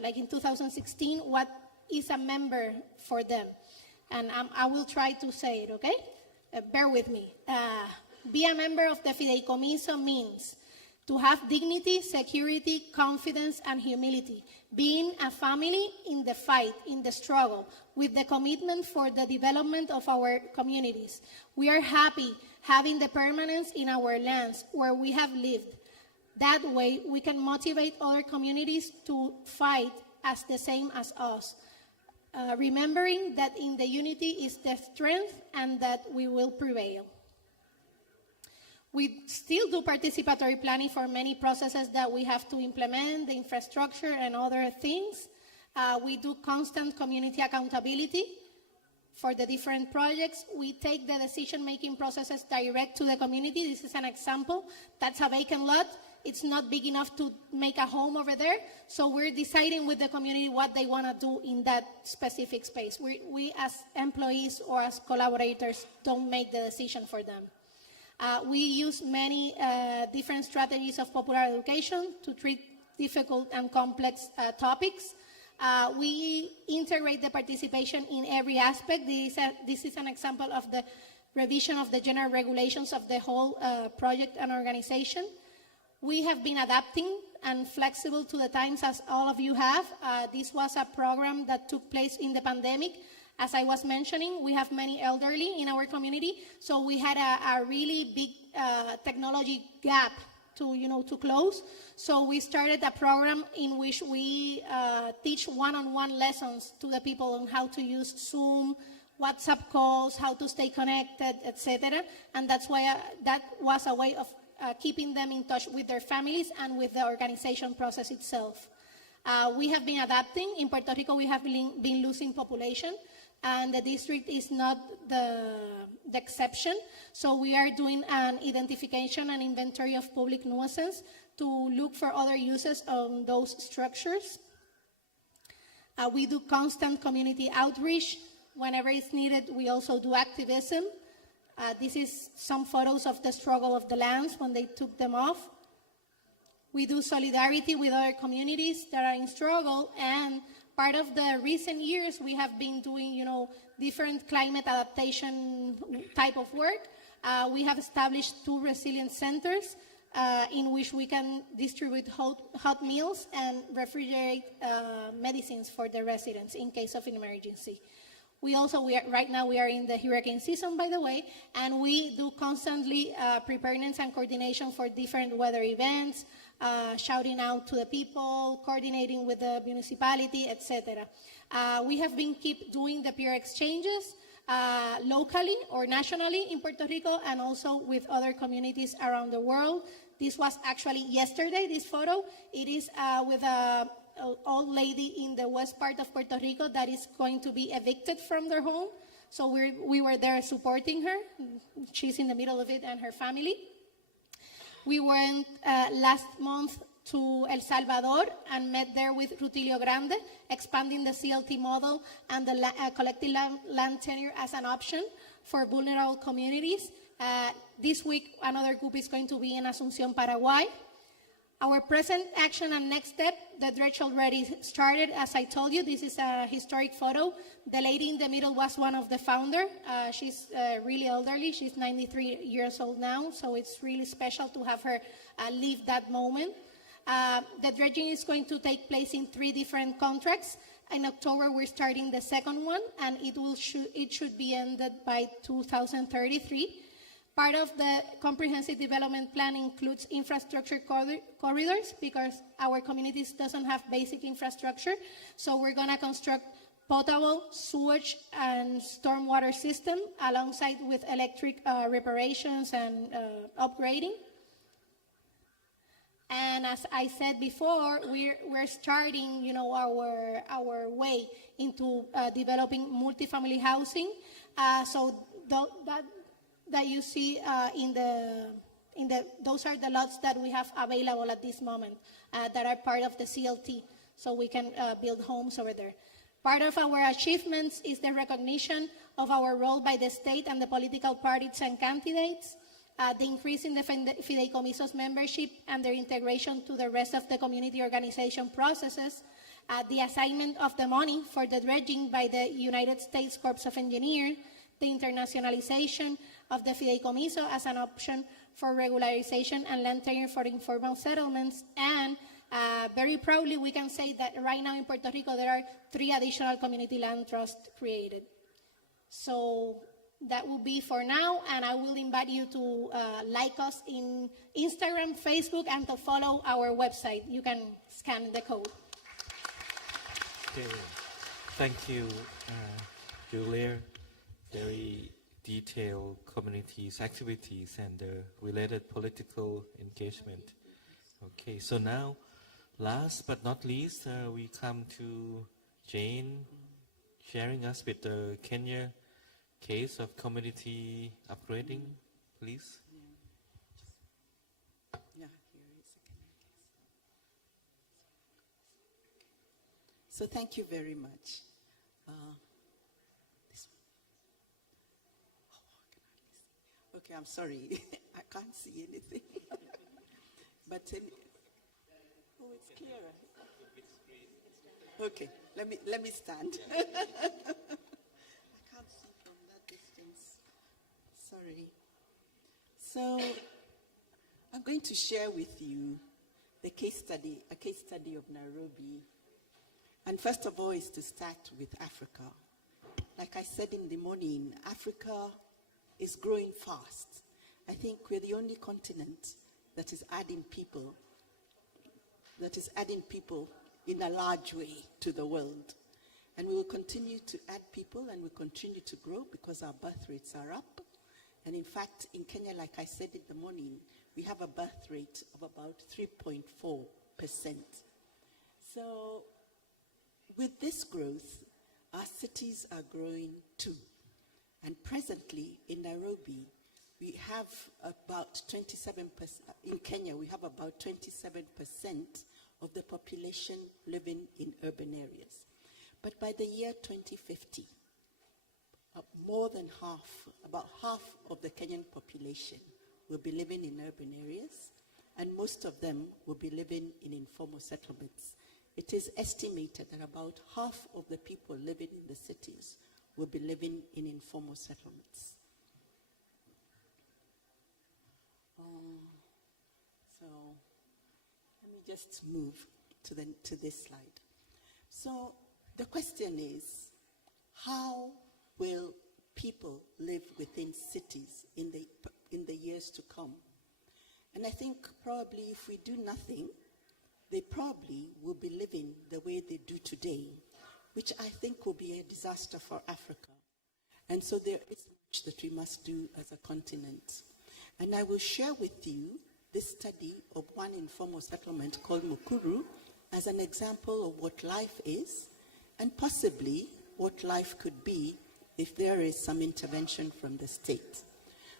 like in 2016, what is a member for them. And I will try to say it, okay? Bear with me. Be a member of the Fideicomiso means to have dignity, security, confidence, and humility. Being a family in the fight, in the struggle, with the commitment for the development of our communities. We are happy having the permanence in our lands where we have lived. That way, we can motivate other communities to fight as the same as us. Remembering that in the unity is the strength and that we will prevail. We still do participatory planning for many processes that we have to implement, the infrastructure and other things. We do constant community accountability for the different projects. We take the decision-making processes direct to the community. This is an example. That's a vacant lot. It's not big enough to make a home over there. So we're deciding with the community what they want to do in that specific space. We as employees or as collaborators don't make the decision for them. We use many different strategies of popular education to treat difficult and complex topics. We integrate the participation in every aspect. This is an example of the revision of the general regulations of the whole project and organization. We have been adapting and flexible to the times as all of you have. This was a program that took place in the pandemic. As I was mentioning, we have many elderly in our community, so we had a really big technology gap to close. So we started a program in which we teach one-on-one lessons to the people on how to use Zoom, WhatsApp calls, how to stay connected, etc. And that's why that was a way of keeping them in touch with their families and with the organization process itself. We have been adapting. In Puerto Rico, we have been losing population, and the district is not the exception. So we are doing an identification and inventory of public nuisance to look for other uses on those structures. We do constant community outreach. Whenever it's needed, we also do activism. This is some photos of the struggle of the lands when they took them off. We do solidarity with other communities that are in struggle, and part of the recent years we have been doing, different climate adaptation type of work. We have established 2 resilience centers in which we can distribute hot meals and refrigerate medicines for the residents in case of an emergency. Right now we are in the hurricane season, by the way, and we do constantly preparedness and coordination for different weather events, shouting out to the people, coordinating with the municipality, etc. We have been keep doing the peer exchanges locally or nationally in Puerto Rico, and also with other communities around the world. This was actually yesterday, this photo. It is with an old lady in the west part of Puerto Rico that is going to be evicted from their home. So we were there supporting her. She's in the middle of it, and her family. We went last month to El Salvador and met there with Rutilio Grande, expanding the CLT model and the collective land tenure as an option for vulnerable communities. This week, another group is going to be in Asunción, Paraguay. Our present action and next step, the dredge already started. As I told you, this is a historic photo. The lady in the middle was one of the founders. She's really elderly. She's 93 years old now, so it's really special to have her live that moment. The dredging is going to take place in 3 different contracts. In October, we're starting the second one, and it should be ended by 2033. Part of the comprehensive development plan includes infrastructure corridors, because our communities doesn't have basic infrastructure. So we're going to construct potable, sewage, and stormwater system alongside with electric reparations and upgrading. And as I said before, we're starting, our way into developing multifamily housing. So that you see those are the lots that we have available at this moment that are part of the CLT, so we can build homes over there. Part of our achievements is the recognition of our role by the state and the political parties and candidates, the increase in the Fideicomisos membership and their integration to the rest of the community organization processes, the assignment of the money for the dredging by the United States Corps of Engineers, the internationalization of the Fideicomiso as an option for regularization and land tenure for informal settlements, and very proudly we can say that right now in Puerto Rico there are 3 additional community land trusts created. So that will be for now, and I will invite you to like us in Instagram, Facebook, and to follow our website. You can scan the code. Okay. Thank you, Julia. Very detailed communities, activities, and related political engagement. Okay, so now, last but not least, we come to Jane sharing us with the Kenya case of community upgrading, please. Yeah, here is a Kenya case. So thank you very much. Okay, I'm sorry. I can't see anything. But oh, it's clearer. Okay, let me stand. I can't see from that distance. Sorry. So I'm going to share with you a case study of Nairobi. And first of all is to start with Africa. Like I said in the morning, Africa is growing fast. I think we're the only continent that is adding people in a large way to the world. And we will continue to add people, and we continue to grow because our birth rates are up. And in fact, in Kenya, like I said in the morning, we have a birth rate of about 3.4%. So with this growth, our cities are growing too. And presently in Nairobi, we have about 27%, in Kenya, we have about 27% of the population living in urban areas. But by the year 2050, more than half, about half of the Kenyan population will be living in urban areas, and most of them will be living in informal settlements. It is estimated that about half of the people living in the cities will be living in informal settlements. So let me just move to this slide. So the question is, how will people live within cities in the years to come? And I think probably if we do nothing, they probably will be living the way they do today, which I think will be a disaster for Africa. And so there is much that we must do as a continent. And I will share with you this study of one informal settlement called Mukuru as an example of what life is and possibly what life could be if there is some intervention from the state.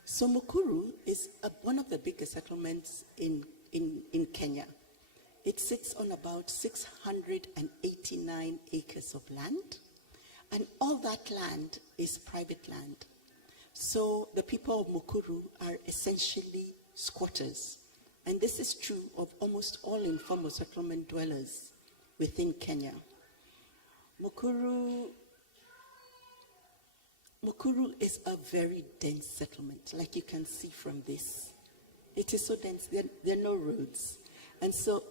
So Mukuru is one of the biggest settlements in Kenya. It sits on about 689 acres of land, and all that land is private land. So the people of Mukuru are essentially squatters. And this is true of almost all informal settlement dwellers within Kenya. Mukuru is a very dense settlement, like you can see from this. It is so dense, there are no roads. And so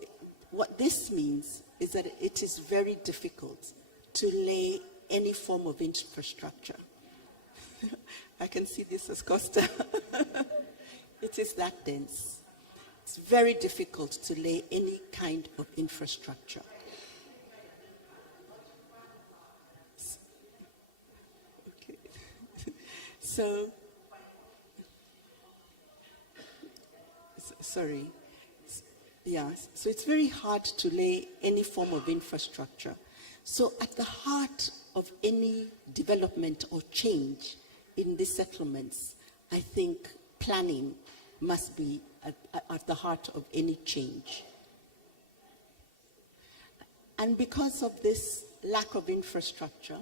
what this means is that it is very difficult to lay any form of infrastructure. I can see this as Costa. It is that dense. It's very difficult to lay any kind of infrastructure. Okay. So, sorry. Yeah, so it's very hard to lay any form of infrastructure. So at the heart of any development or change in these settlements, I think planning must be at the heart of any change. And because of this lack of infrastructure,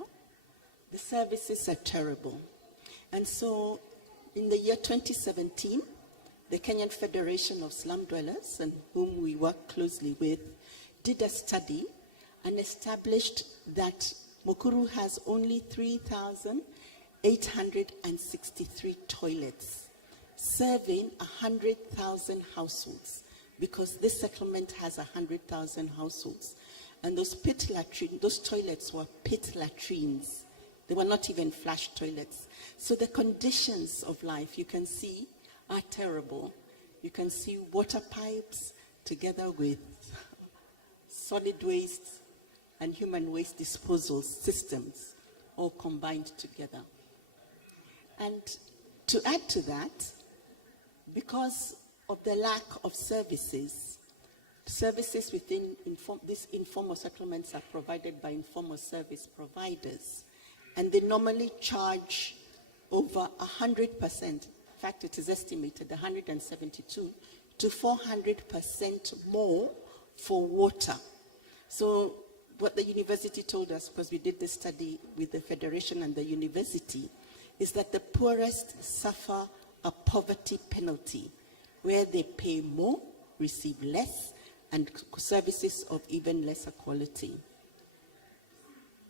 the services are terrible. And so in the year 2017, the Kenyan Federation of Slum Dwellers, and whom we work closely with, did a study and established that Mukuru has only 3,863 toilets, serving 100,000 households, because this settlement has 100,000 households. And those toilets were pit latrines. They were not even flush toilets. So the conditions of life, you can see, are terrible. You can see water pipes together with solid waste and human waste disposal systems all combined together. And to add to that, because of the lack of services within these informal settlements are provided by informal service providers, and they normally charge over 100%. In fact, it is estimated 172 to 400% more for water. So what the university told us, because we did this study with the Federation and the university, is that the poorest suffer a poverty penalty, where they pay more, receive less, and services of even lesser quality.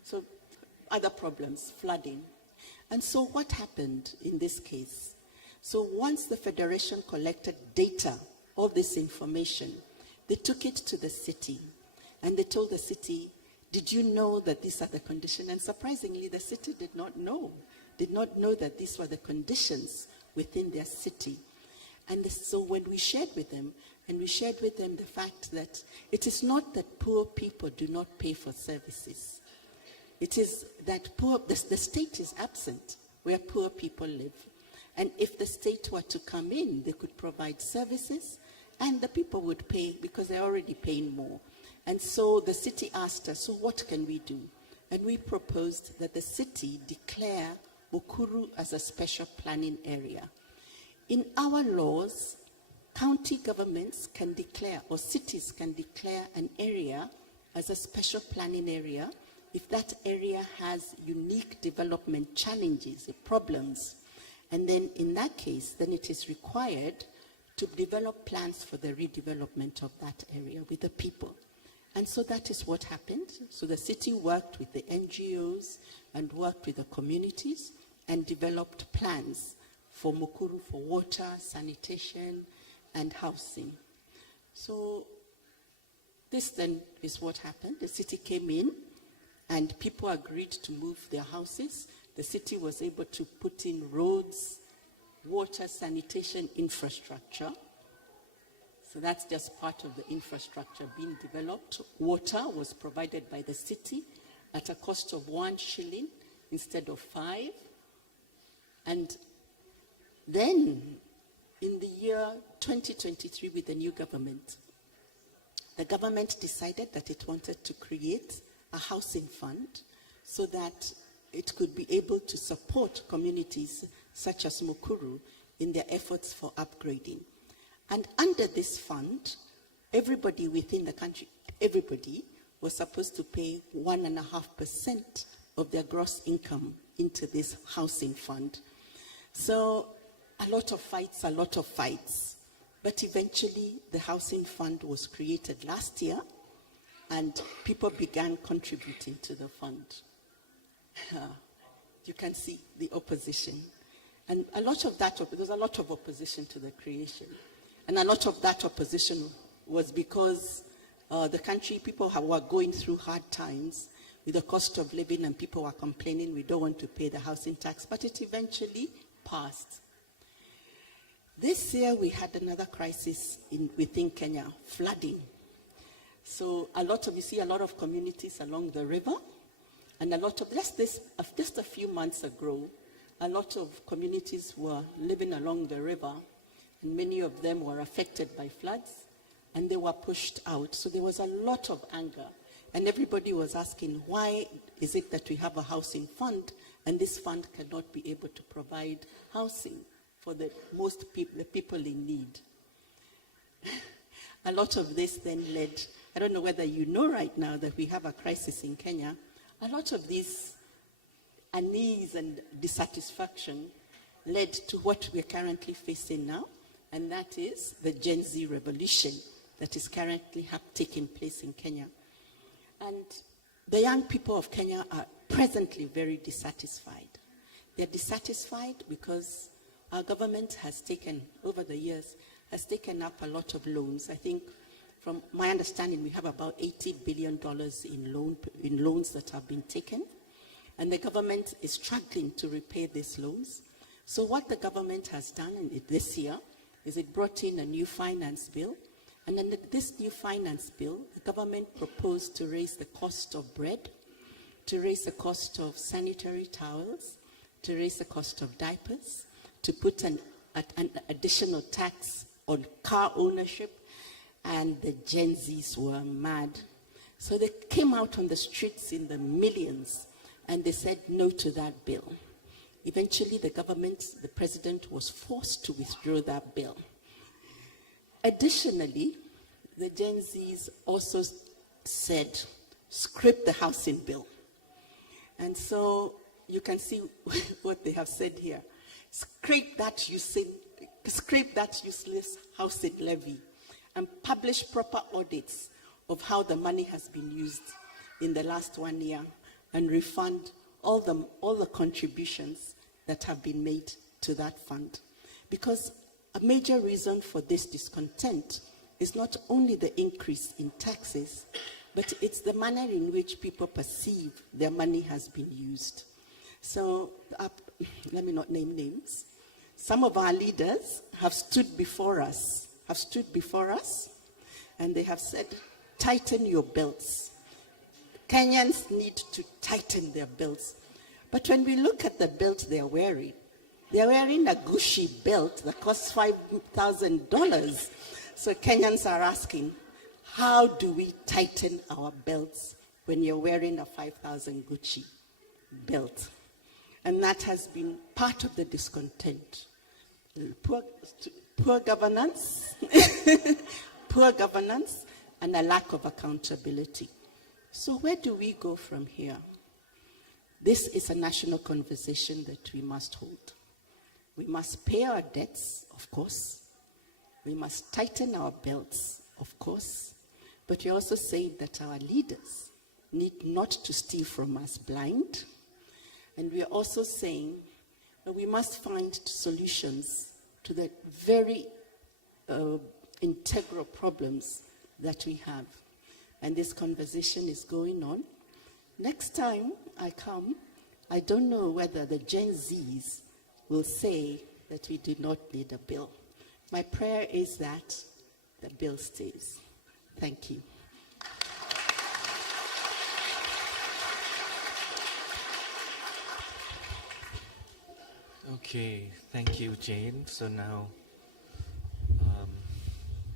So other problems, flooding. And so what happened in this case? So once the Federation collected data, all this information, they took it to the city, and they told the city, did you know that these are the conditions? And surprisingly, the city did not know that these were the conditions within their city. And so when we shared with them, the fact that it is not that poor people do not pay for services. It is that the state is absent where poor people live. And if the state were to come in, they could provide services, and the people would pay because they're already paying more. And so the city asked us, so what can we do? And we proposed that the city declare Mukuru as a special planning area. In our laws, county governments can declare, or cities can declare an area as a special planning area if that area has unique development challenges or problems. And then in that case, then it is required to develop plans for the redevelopment of that area with the people. And so that is what happened. So the city worked with the NGOs and worked with the communities and developed plans for Mukuru for water, sanitation, and housing. So this then is what happened. The city came in and people agreed to move their houses. The city was able to put in roads, water, sanitation, infrastructure. So that's just part of the infrastructure being developed. Water was provided by the city at a cost of 1 shilling instead of 5. And then in the year 2023 with the new government, the government decided that it wanted to create a housing fund so that it could be able to support communities such as Mukuru in their efforts for upgrading. And under this fund, everybody within the country, everybody was supposed to pay 1.5% of their gross income into this housing fund. So a lot of fights. But eventually the housing fund was created last year and people began contributing to the fund. You can see the opposition. And there was a lot of opposition to the creation. And a lot of that opposition was because the country, people were going through hard times with the cost of living, and people were complaining, we don't want to pay the housing tax, but it eventually passed. This year we had another crisis within Kenya, flooding. So you see a lot of communities along the river, and just a few months ago, a lot of communities were living along the river, and many of them were affected by floods, and they were pushed out. So there was a lot of anger, and everybody was asking, why is it that we have a housing fund, and this fund cannot be able to provide housing for the people in need? A lot of this then led, I don't know whether you know right now that we have a crisis in Kenya. A lot of this unease and dissatisfaction led to what we're currently facing now, and that is the Gen Z revolution that is currently taking place in Kenya. And the young people of Kenya are presently very dissatisfied. They're dissatisfied because our government has taken, over the years, has taken up a lot of loans. I think, from my understanding, we have about $80 billion in loans that have been taken. And the government is struggling to repay these loans. So what the government has done this year is it brought in a new finance bill. And under this new finance bill, the government proposed to raise the cost of bread, to raise the cost of sanitary towels, to raise the cost of diapers, to put an additional tax on car ownership, and the Gen Zs were mad. So they came out on the streets in the millions, and they said no to that bill. Eventually, the president was forced to withdraw that bill. Additionally, the Gen Zs also said, scrap the housing bill. And so you can see what they have said here. Scrape that useless housing levy and publish proper audits of how the money has been used in the last 1 year, and refund all the contributions that have been made to that fund. Because a major reason for this discontent is not only the increase in taxes, but it's the manner in which people perceive their money has been used. So, let me not name names. Some of our leaders have stood before us, and they have said, tighten your belts. Kenyans need to tighten their belts. But when we look at the belt they're wearing a Gucci belt that costs $5,000. So Kenyans are asking, how do we tighten our belts when you're wearing a 5,000 Gucci belt? And that has been part of the discontent. Poor governance, poor governance, and a lack of accountability. So where do we go from here? This is a national conversation that we must hold. We must pay our debts, of course. We must tighten our belts, of course, but we also say that our leaders need not to steal from us blind. And we are also saying that we must find solutions to the very integral problems that we have. And this conversation is going on. Next time I come, I don't know whether the Gen Zs will say that we do not need a bill. My prayer is that the bill stays. Thank you. Okay, thank you, Jane. So now,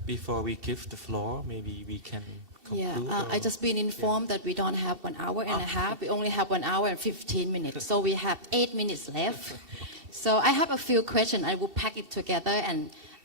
before we give the floor, maybe we can conclude. I just been informed that we don't have 1 hour and a half. We only have 1 hour and 15 minutes. So we have 8 minutes left. So I have a few questions. I will pack it together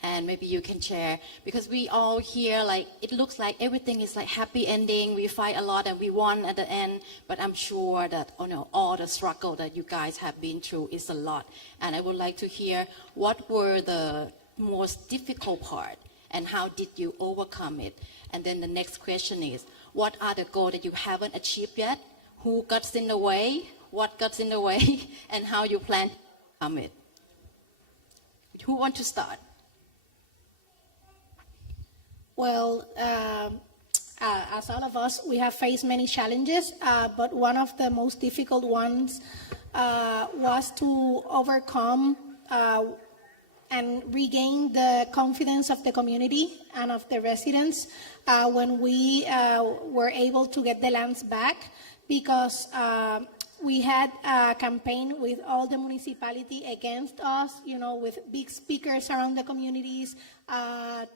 and maybe you can share. Because we all here, like, it looks like everything is like happy ending. We fight a lot and we won at the end. But I'm sure that all the struggle that you guys have been through is a lot. And I would like to hear what were the most difficult part and how did you overcome it? And then the next question is, what are the goals that you haven't achieved yet? Who got in the way? What got in the way? And how you plan to overcome it? Who want to start? Well, as all of us, we have faced many challenges, but one of the most difficult ones was to overcome and regain the confidence of the community and of the residents when we were able to get the lands back, because we had a campaign with all the municipality against us, with big speakers around the communities,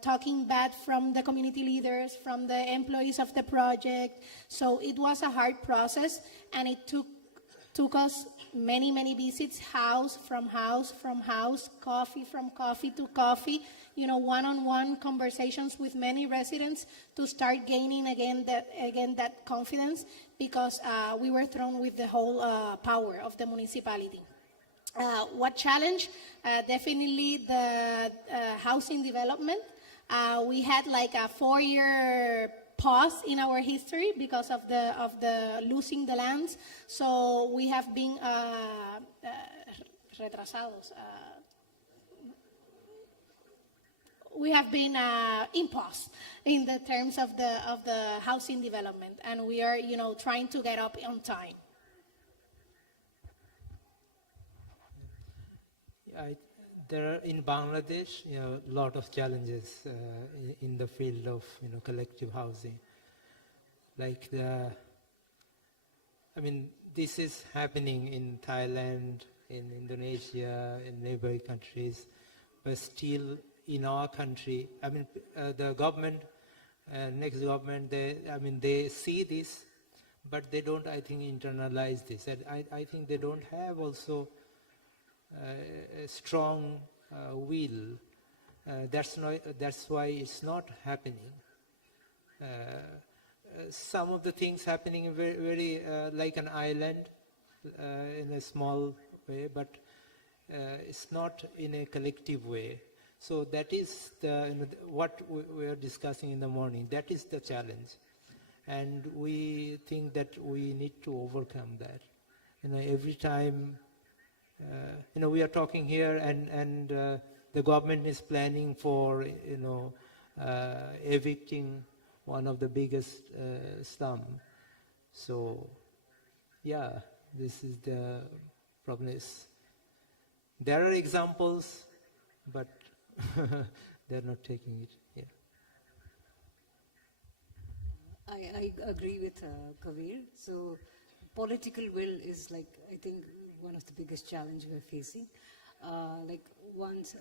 talking bad from the community leaders, from the employees of the project. So it was a hard process, and it took us many visits, house from house, coffee from coffee to coffee, one-on-one conversations with many residents to start gaining again that confidence, because we were thrown with the whole power of the municipality. What challenge? Definitely the housing development. We had like a 4-year pause in our history because of the losing the lands. So we have been retrasados. We have been in pause in the terms of the housing development, and we are trying to get up on time. There are in Bangladesh, a lot of challenges in the field of collective housing. Like this is happening in Thailand, in Indonesia, in neighboring countries, but still in our country, the government, next government, they see this, but they don't, I think, internalize this. And I think they don't have also a strong will. That's why it's not happening. Some of the things happening very like an island in a small way, but it's not in a collective way. So that is what we are discussing in the morning. That is the challenge, and we think that we need to overcome that. Every time, we are talking here, and the government is planning for evicting one of the biggest slum. So, yeah, this is the problem. There are examples, but they're not taking it. Yeah. I agree with Kavir. So political will is I think one of the biggest challenges we're facing.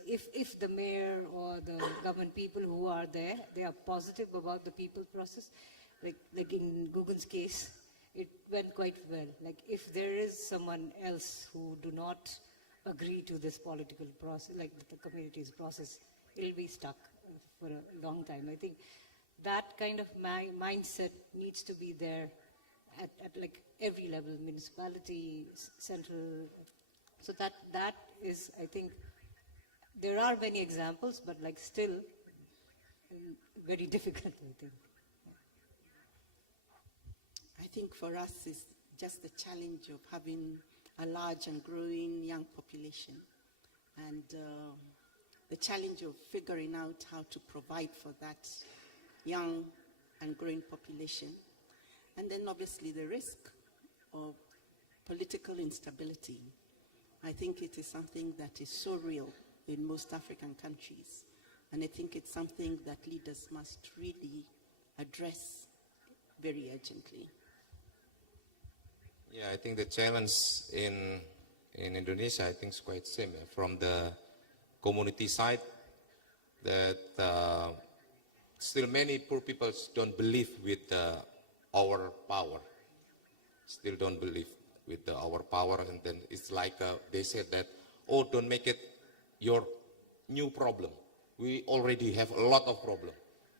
If the mayor or the government people who are there, they are positive about the people process, like in Gugun's case, it went quite well. If there is someone else who do not agree to this political process, like the community's process, it'll be stuck for a long time. I think that kind of mindset needs to be there at every level, municipality, central. So that is, I think, there are many examples, but still very difficult, I think. I think for us it's just the challenge of having a large and growing young population, and the challenge of figuring out how to provide for that young and growing population. And then obviously the risk of political instability. I think it is something that is so real in most African countries. And I think it's something that leaders must really address very urgently. Yeah, I think the challenge in Indonesia, I think, is quite similar. From the community side, that still many poor people don't believe with our power. Still don't believe with our power, and then it's like they said that, oh, don't make it your new problem. We already have a lot of problem.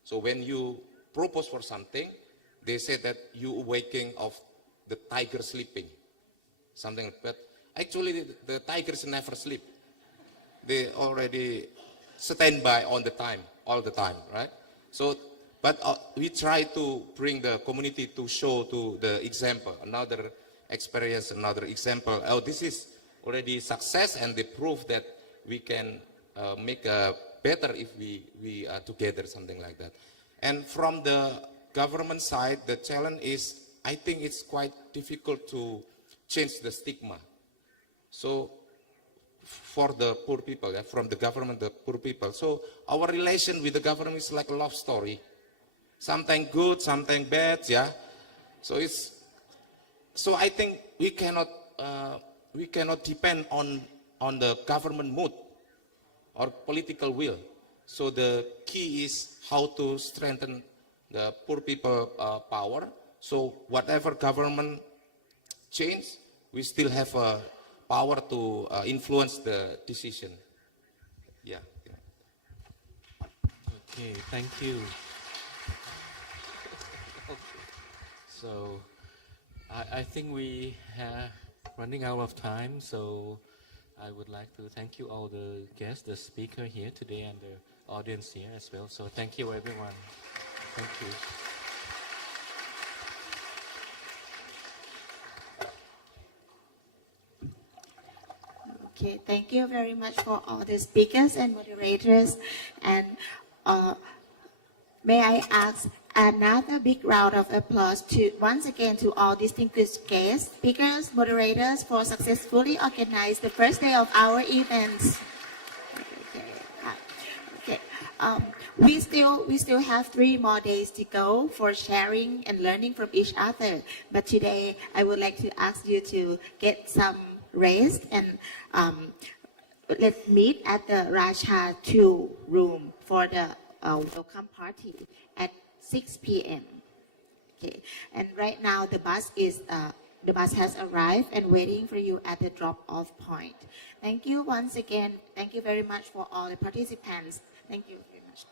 So when you propose for something, they say that you waking of the tiger sleeping, something like that. Actually, the tigers never sleep. They already stand by on the time, all the time, right? So, but we try to bring the community to show to the example, another experience, another example. Oh, this is already success, and they prove that we can make a better if we are together, something like that. And from the government side, the challenge is, I think it's quite difficult to change the stigma. So for the poor people, yeah, from the government, the poor people. So our relation with the government is like a love story. Sometimes good, sometimes bad, yeah. So I think we cannot depend on the government mood or political will. So the key is how to strengthen the poor people power. So whatever government change, we still have a power to influence the decision. Yeah. Okay, thank you. So I think we are running out of time, so I would like to thank you all the guests, the speaker here today, and the audience here as well. So thank you, everyone. Thank you. Okay, thank you very much for all the speakers and moderators. And may I ask another big round of applause once again to all distinguished guests, speakers, moderators for successfully organizing the first day of our events. Okay. We still have 3 more days to go for sharing and learning from each other. But today, I would like to ask you to get some rest and let's meet at the Racha 2 room for the welcome party at 6 p.m. Okay, and right now the bus has arrived and waiting for you at the drop-off point. Thank you once again. Thank you very much for all the participants. Thank you very much.